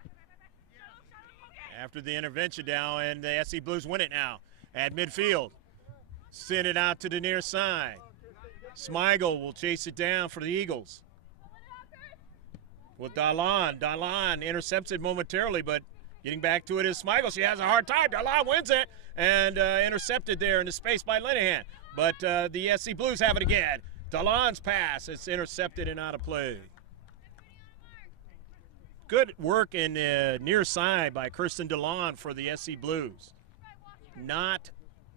After the intervention now, and the SC Blues win it now at midfield. Send it out to the near side. Smigel will chase it down for the Eagles. With Dalan. Dalan intercepts it momentarily, but getting back to it is Smigel. She has a hard time. Dalan wins it and intercepted there in the space by Linehan. But the SC Blues have it again. Dalan's pass is intercepted and out of play. Good work in near side by Kirsten Dalan for the SC Blues. Not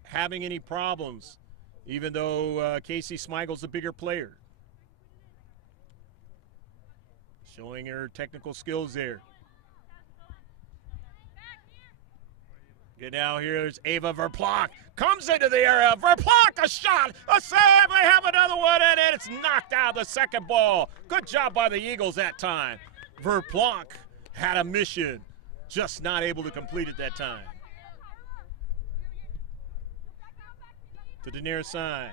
having any problems, even though Casey Smigel's the bigger player. Showing her technical skills there. Get now, here's Ava Verplank. Comes into the area. Verplank, a shot, a save. They have another one, and it's knocked out the second ball. Good job by the Eagles that time. Verplank had a mission, just not able to complete it that time. To the near side.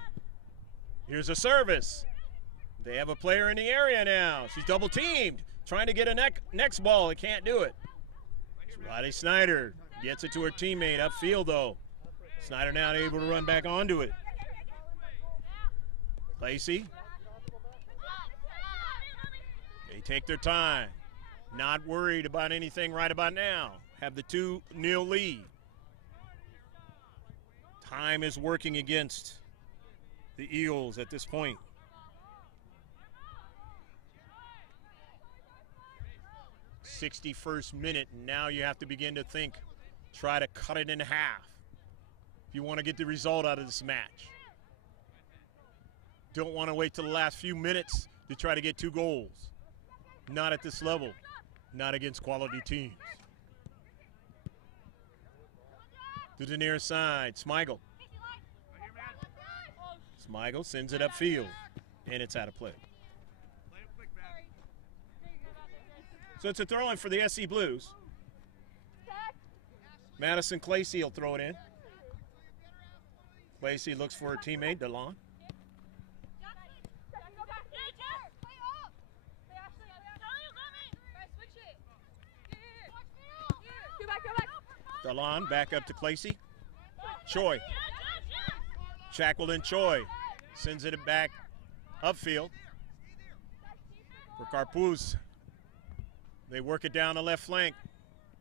Here's a service. They have a player in the area now. She's double teamed, trying to get a next ball. They can't do it. Riley Snyder gets it to her teammate upfield though. Snyder now able to run back onto it. Lacey take their time. Not worried about anything right about now. Have the 2-0 lead. Time is working against the Eagles at this point. '61st minute, and now you have to begin to think, try to cut it in half if you want to get the result out of this match. Don't want to wait till the last few minutes to try to get 2 goals. Not at this level, not against quality teams. To the near side, Smigel. Smigel sends it upfield, and it's out of play. So it's a throw-in for the SC Blues. Madison Clacy will throw it in. Clacy looks for her teammate, DeLon. DeLon back up to Clacy. Choi. Jacqueline Choi sends it back upfield for Carpuz. They work it down the left flank.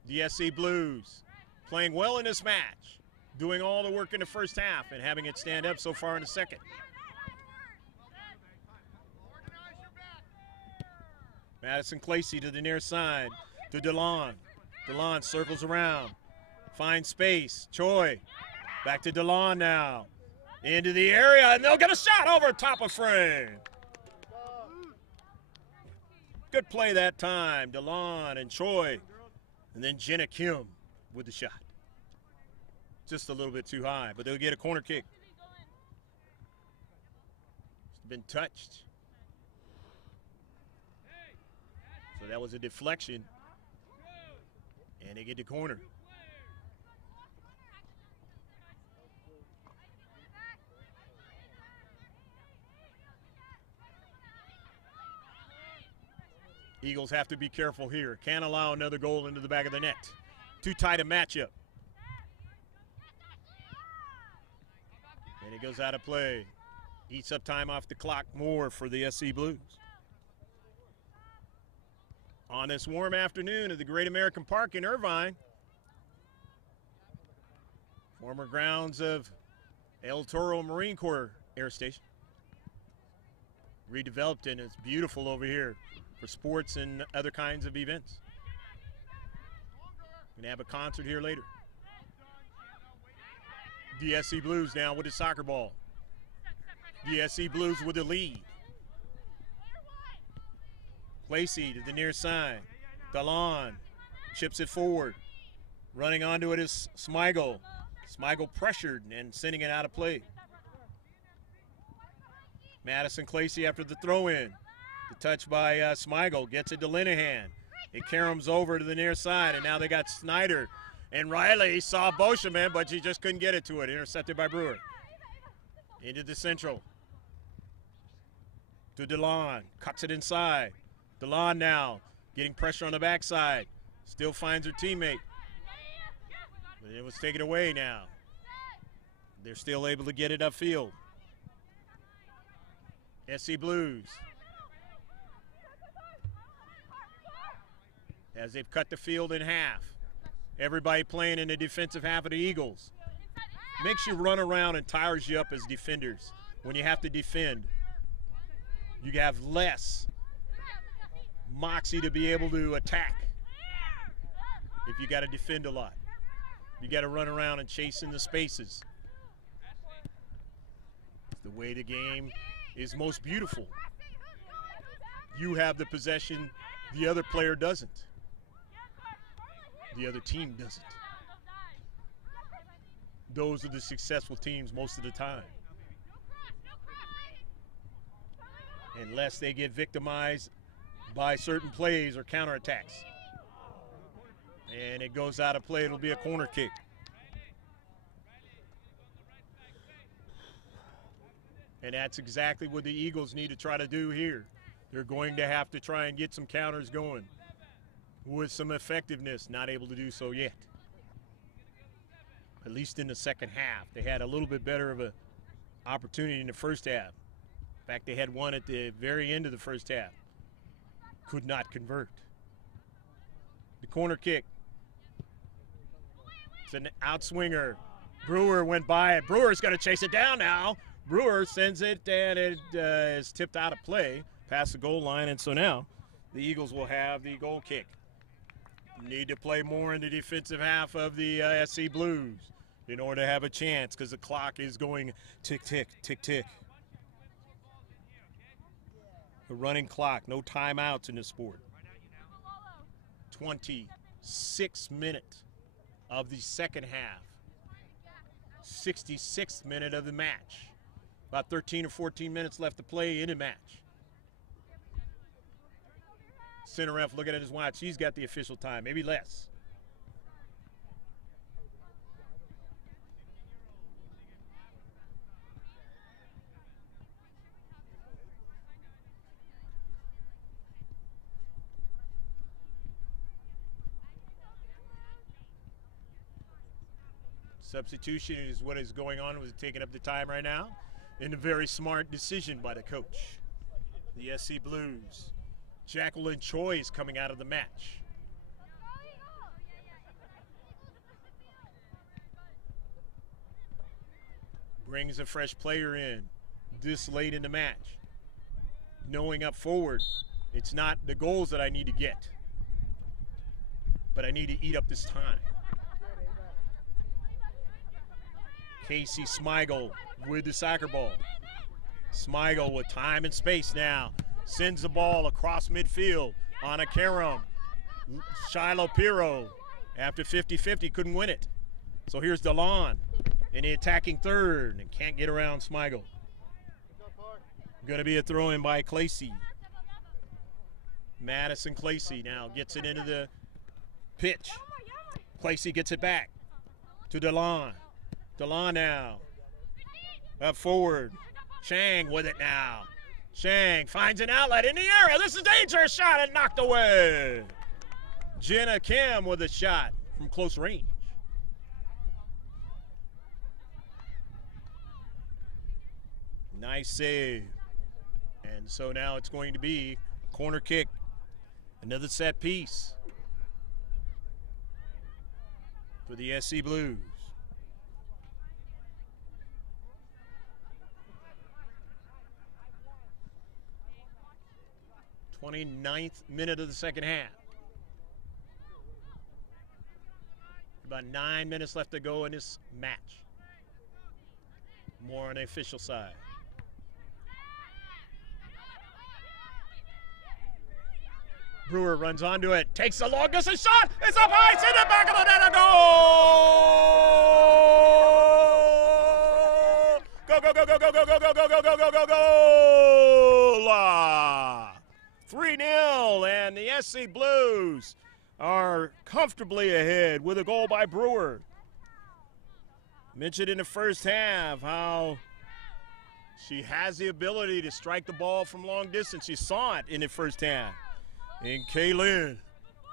The SC Blues playing well in this match, doing all the work in the first half and having it stand up so far in the second. Madison Clacy to the near side, to DeLon. DeLon circles around, finds space. Choi, back to DeLon now. Into the area, and they'll get a shot over top of frame. Good play that time, DeLon and Choi. And then Jenna Kim with the shot. Just a little bit too high, but they'll get a corner kick. It's been touched. So that was a deflection. And they get the corner. Eagles have to be careful here. Can't allow another goal into the back of the net. Too tight a matchup. And it goes out of play. Eats up time off the clock more for the SC Blues. On this warm afternoon at the Great American Park in Irvine, former grounds of El Toro Marine Corps Air Station. Redeveloped, and it's beautiful over here for sports and other kinds of events. We're gonna have a concert here later. The SC Blues now with the soccer ball. The SC Blues with the lead. Clacy to the near side. DeLon chips it forward. Running onto it is Smigel. Smigel pressured and sending it out of play. Madison Clacy after the throw-in. The touch by Smigel gets it to Linehan. It caroms over to the near side, and now they got Snyder. And Riley saw Boscheman, but she just couldn't get it to it. Intercepted by Brewer. Into the central. To DeLon. Cuts it inside. DeLon now getting pressure on the backside. Still finds her teammate. But it was taken away now. They're still able to get it upfield. SC Blues. As they've cut the field in half. Everybody playing in the defensive half of the Eagles. Makes you run around and tires you up as defenders. When you have to defend, you have less moxie to be able to attack if you got to defend a lot. You got to run around and chase in the spaces. It's the way the game is most beautiful. You have the possession, the other player doesn't. The other team doesn't. Those are the successful teams most of the time. Unless they get victimized by certain plays or counterattacks. And it goes out of play. It'll be a corner kick. And that's exactly what the Eagles need to try to do here. They're going to have to try and get some counters going with some effectiveness. Not able to do so yet. At least in the second half. They had a little bit better of an opportunity in the first half. In fact, they had one at the very end of the first half. could not convert. The corner kick. It's an outswinger. Brewer went by it. Brewer's going to chase it down now. Brewer sends it, and it is tipped out of play past the goal line, and so now the Eagles will have the goal kick. Need to play more in the defensive half of the SC Blues in order to have a chance, because the clock is going tick, tick, tick, tick. A running clock, no timeouts in this sport. 26th minute of the second half. 66th minute of the match. About 13 or 14 minutes left to play in the match. Center ref looking at his watch. He's got the official time, maybe less. Substitution is what is going on with taking up the time right now. And a very smart decision by the coach. The SC Blues. Jacqueline Choi is coming out of the match. Brings a fresh player in this late in the match. Knowing up forward, it's not the goals that I need to get, but I need to eat up this time. Casey Smigel with the soccer ball. Smigel with time and space now. Sends the ball across midfield on a Karam. Shiloh Piro, after 50-50, couldn't win it. So here's DeLon in the attacking third and can't get around Smigel. Going to be a throw-in by Clacy. Madison Clacy now gets it into the pitch. Clacy gets it back to DeLon. DeLon now. Up forward. Chang with it now. Chang finds an outlet in the area. This is dangerous shot and knocked away. Jenna Kim with a shot from close range. Nice save. And so now it's going to be corner kick. Another set piece for the SC Blues. 29th minute of the second half. About 9 minutes left to go in this match. More on the official side. Brewer runs onto it, takes the long distance shot, it's up high, it's in the back of the net, a goal! Go, go, go, go, go, go, go, go, go, go, go, go, go, go! 3-0, and the SC Blues are comfortably ahead with a goal by Brewer. Mentioned in the first half how she has the ability to strike the ball from long distance. You saw it in the first half. And Kaylin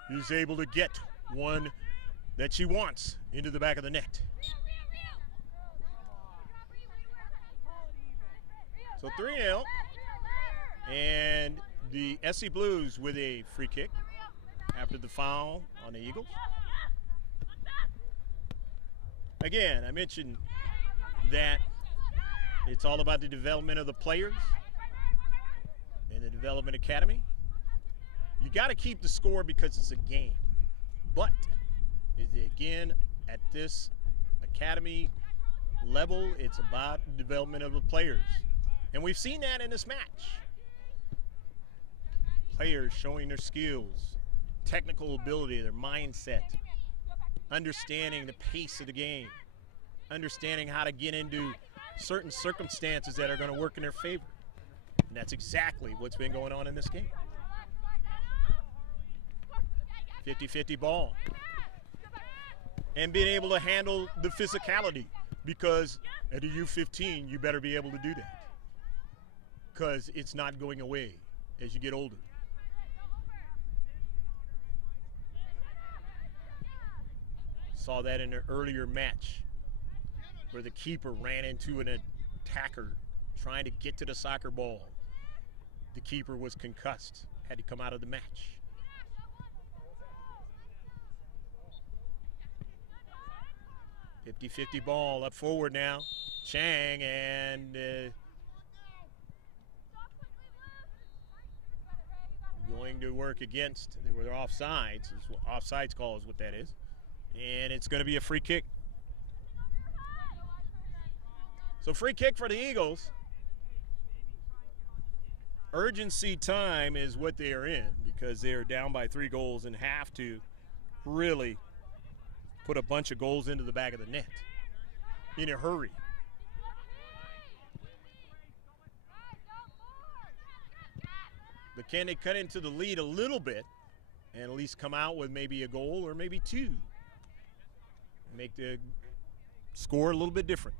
is able to get one that she wants into the back of the net. So 3-0. And the SC Blues with a free kick after the foul on the Eagles. Again, I mentioned that it's all about the development of the players and the development academy. You got to keep the score because it's a game. But, again, at this academy level, it's about the development of the players. And we've seen that in this match. Players showing their skills, technical ability, their mindset, understanding the pace of the game, understanding how to get into certain circumstances that are going to work in their favor. And that's exactly what's been going on in this game. 50-50 ball. And being able to handle the physicality, because at a U-15, you better be able to do that, because it's not going away as you get older. Saw that in an earlier match where the keeper ran into an attacker trying to get to the soccer ball. The keeper was concussed, had to come out of the match. 50-50 ball up forward now. Chang and going to work against. They were offsides. Offsides call is what that is. And it's going to be a free kick. So free kick for the Eagles. Urgency time is what they are in because they are down by 3 goals and have to really put a bunch of goals into the back of the net in a hurry. But can they cut into the lead a little bit and at least come out with maybe a goal or maybe 2? Make the score a little bit different.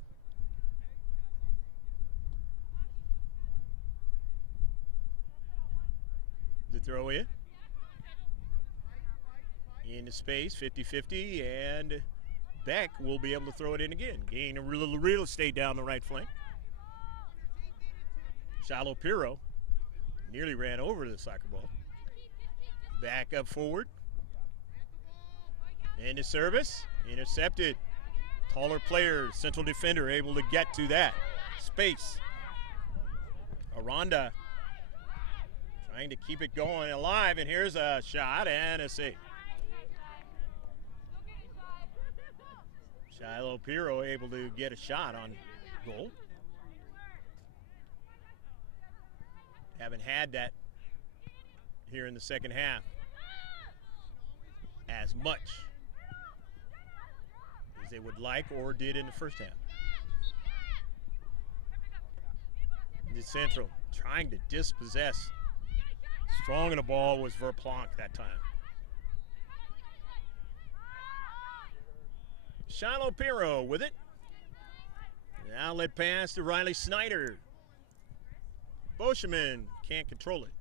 The throw in. Into space, 50-50, and Beck will be able to throw it in again. Gain a little real estate down the right flank. Shiloh Piro nearly ran over the soccer ball. Back up forward. Into service, intercepted. Taller player, central defender, able to get to that. Space. Aranda trying to keep it going alive, and here's a shot and a save. Shiloh Piro able to get a shot on goal. Haven't had that here in the second half as much as they would like or did in the first half. The central trying to dispossess. Strong in the ball was Verplanck that time. Shiloh Piro with it. An outlet pass to Riley Snyder. Boscheman can't control it.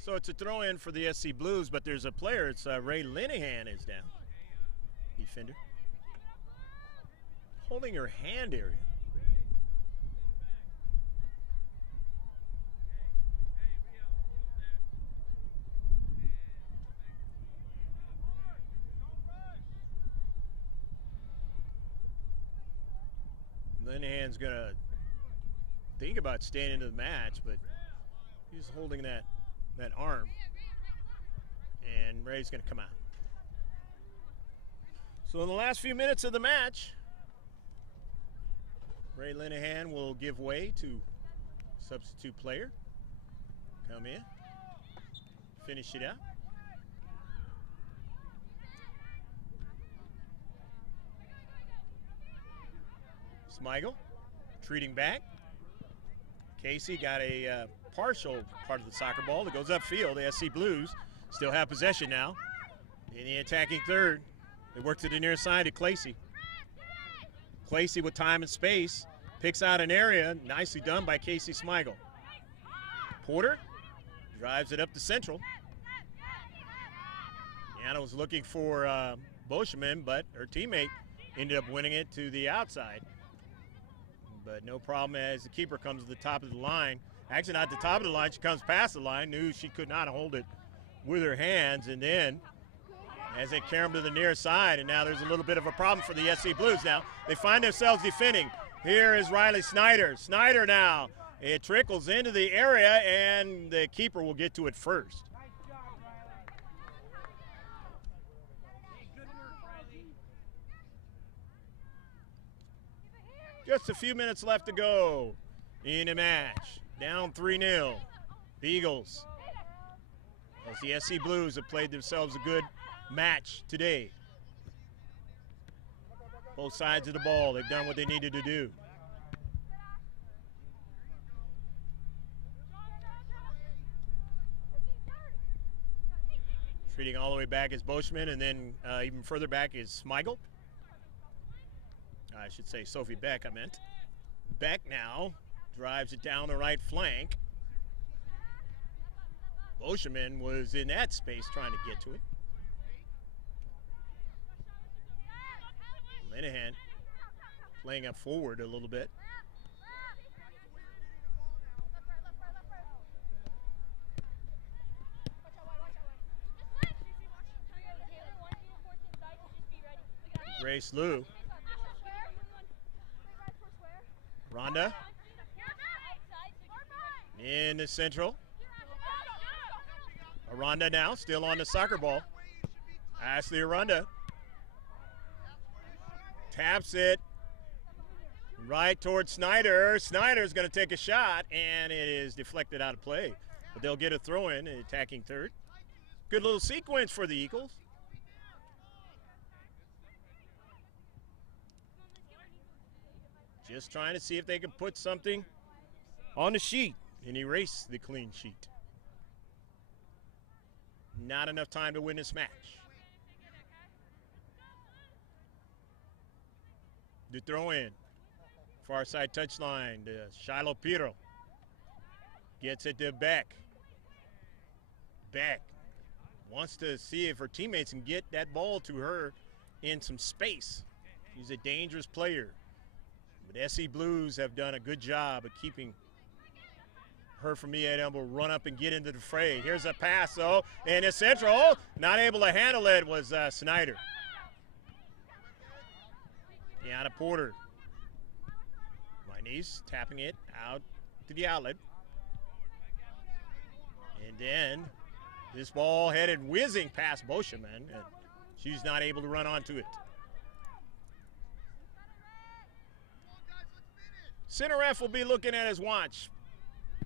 So it's a throw in for the SC Blues, but there's a player. It's Ray Linehan is down. Defender. Holding her hand area. Linehan's going to think about staying into the match, but he's holding that arm, and Ray's going to come out. So in the last few minutes of the match, Ray Linehan will give way to substitute player. Come in, finish it out. Smigel treating back. Casey got a partial part of the soccer ball that goes upfield. The SC Blues still have possession now. In the attacking third, they work to the near side to Clacy. Clacy with time and space picks out an area. Nicely done by Casey Smigel. Porter drives it up the central. Deanna was looking for Boscheman, but her teammate ended up winning it to the outside. But no problem as the keeper comes to the top of the line. Actually, not the top of the line. She comes past the line. Knew she could not hold it with her hands. And then as they carry them to the near side, and now there's a little bit of a problem for the SC Blues now. They find themselves defending. Here is Riley Snyder. Snyder now. It trickles into the area, and the keeper will get to it first. Just a few minutes left to go in the match. Down 3-0. The Eagles, as the SC Blues have played themselves a good match today. Both sides of the ball, they've done what they needed to do. Treating all the way back is Boscheman, and then even further back is Smigel. I should say Sophie Beck, I meant. Beck now drives it down the right flank. Boscheman was in that space trying to get to it. Linehan playing up forward a little bit. Grace Liu. Rhonda in the central. Aranda now still on the soccer ball. Ashley Aranda taps it right towards Snyder. Snyder's going to take a shot, and it is deflected out of play. But they'll get a throw in, attacking third. Good little sequence for the Eagles. Just trying to see if they can put something on the sheet and erase the clean sheet. Not enough time to win this match. The throw in. Far side touchline to Shiloh Piro. Gets it to Beck. Beck wants to see if her teammates can get that ball to her in some space. She's a dangerous player. But SE Blues have done a good job of keeping her from being able to run up and get into the fray. Here's a pass, though, and it's central. Not able to handle it was Snyder. Deanna Porter. My niece tapping it out to the outlet. And then this ball headed whizzing past Boscheman, and she's not able to run onto it. Center ref will be looking at his watch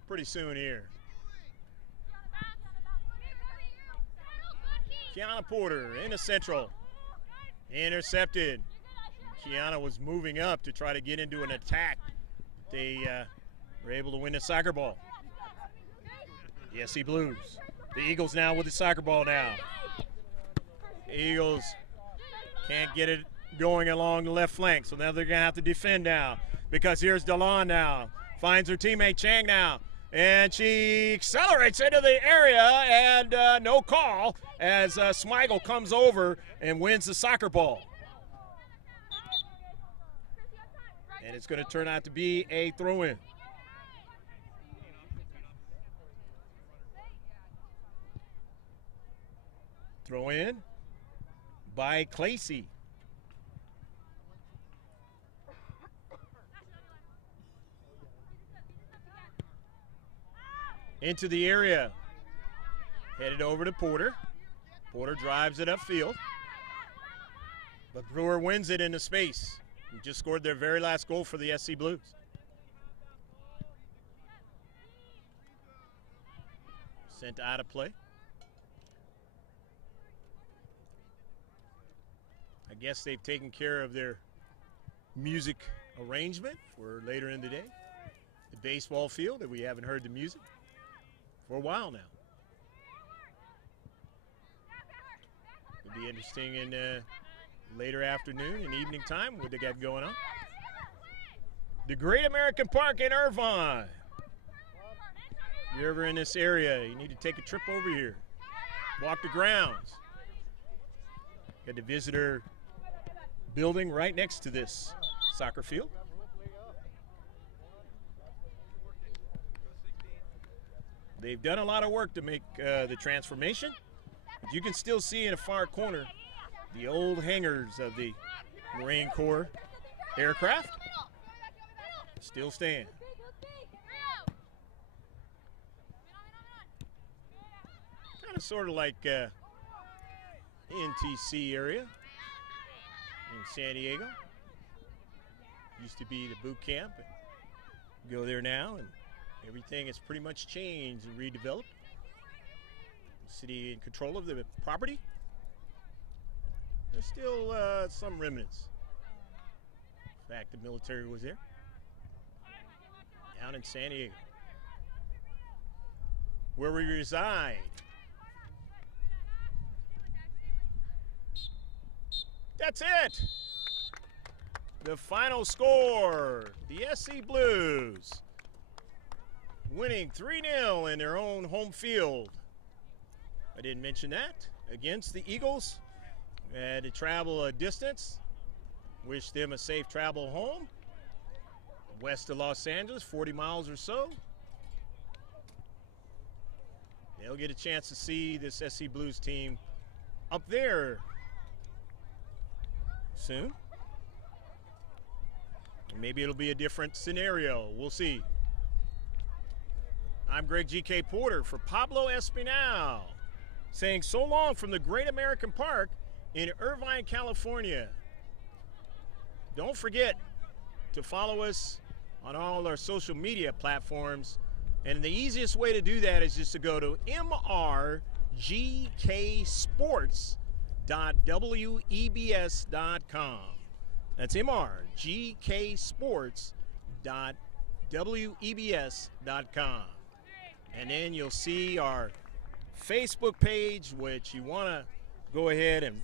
pretty soon here. Kiana Porter in the central. Intercepted. Kiana was moving up to try to get into an attack. They were able to win the soccer ball. The SC Blues. The Eagles now with the soccer ball now. Eagles can't get it going along the left flank, so now they're going to have to defend now. Because here's DeLon now. Finds her teammate Chang now. And she accelerates into the area, and no call as Smigel comes over and wins the soccer ball. And it's going to turn out to be a throw-in. Throw-in by Clacy. Into the area. Headed over to Porter. Porter drives it upfield. But Brewer wins it into space. Who just scored their very last goal for the SC Blues. Sent out of play. I guess they've taken care of their music arrangement for later in the day. The baseball field, that we haven't heard the music for a while now. It'll be interesting in later afternoon and evening time what they got going on. The Great American Park in Irvine. If you're ever in this area, you need to take a trip over here. Walk the grounds. Got the visitor building right next to this soccer field. They've done a lot of work to make the transformation. But you can still see in the far corner the old hangars of the Marine Corps aircraft still stand. Kind of sort of like NTC area in San Diego. Used to be the boot camp. Go there now, and everything has pretty much changed and redeveloped. The city in control of the property. There's still some remnants. In fact, the military was there. Down in San Diego, where we reside. That's it. The final score, the SC Blues winning 3-0 in their own home field. I didn't mention that. Against the Eagles. Had to travel a distance. Wish them a safe travel home. West of Los Angeles, 40 miles or so. They'll get a chance to see this SC Blues team up there soon. Maybe it'll be a different scenario. We'll see. I'm Greg G.K. Porter for Pablo Espinal, saying so long from the Great American Park in Irvine, California. Don't forget to follow us on all our social media platforms. And the easiest way to do that is just to go to mrgksports.webs.com. That's mrgksports.webs.com. And then you'll see our Facebook page, which you want to go ahead and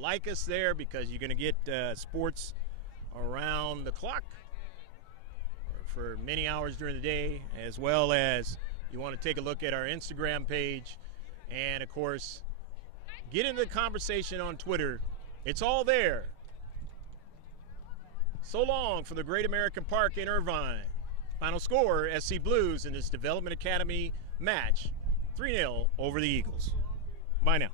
like us there, because you're going to get sports around the clock for many hours during the day, as well as you want to take a look at our Instagram page, and of course get into the conversation on Twitter. It's all there. So long from the Great American Park in Irvine. Final score, SC Blues in this Development Academy match, 3-0 over the Eagles. Bye now.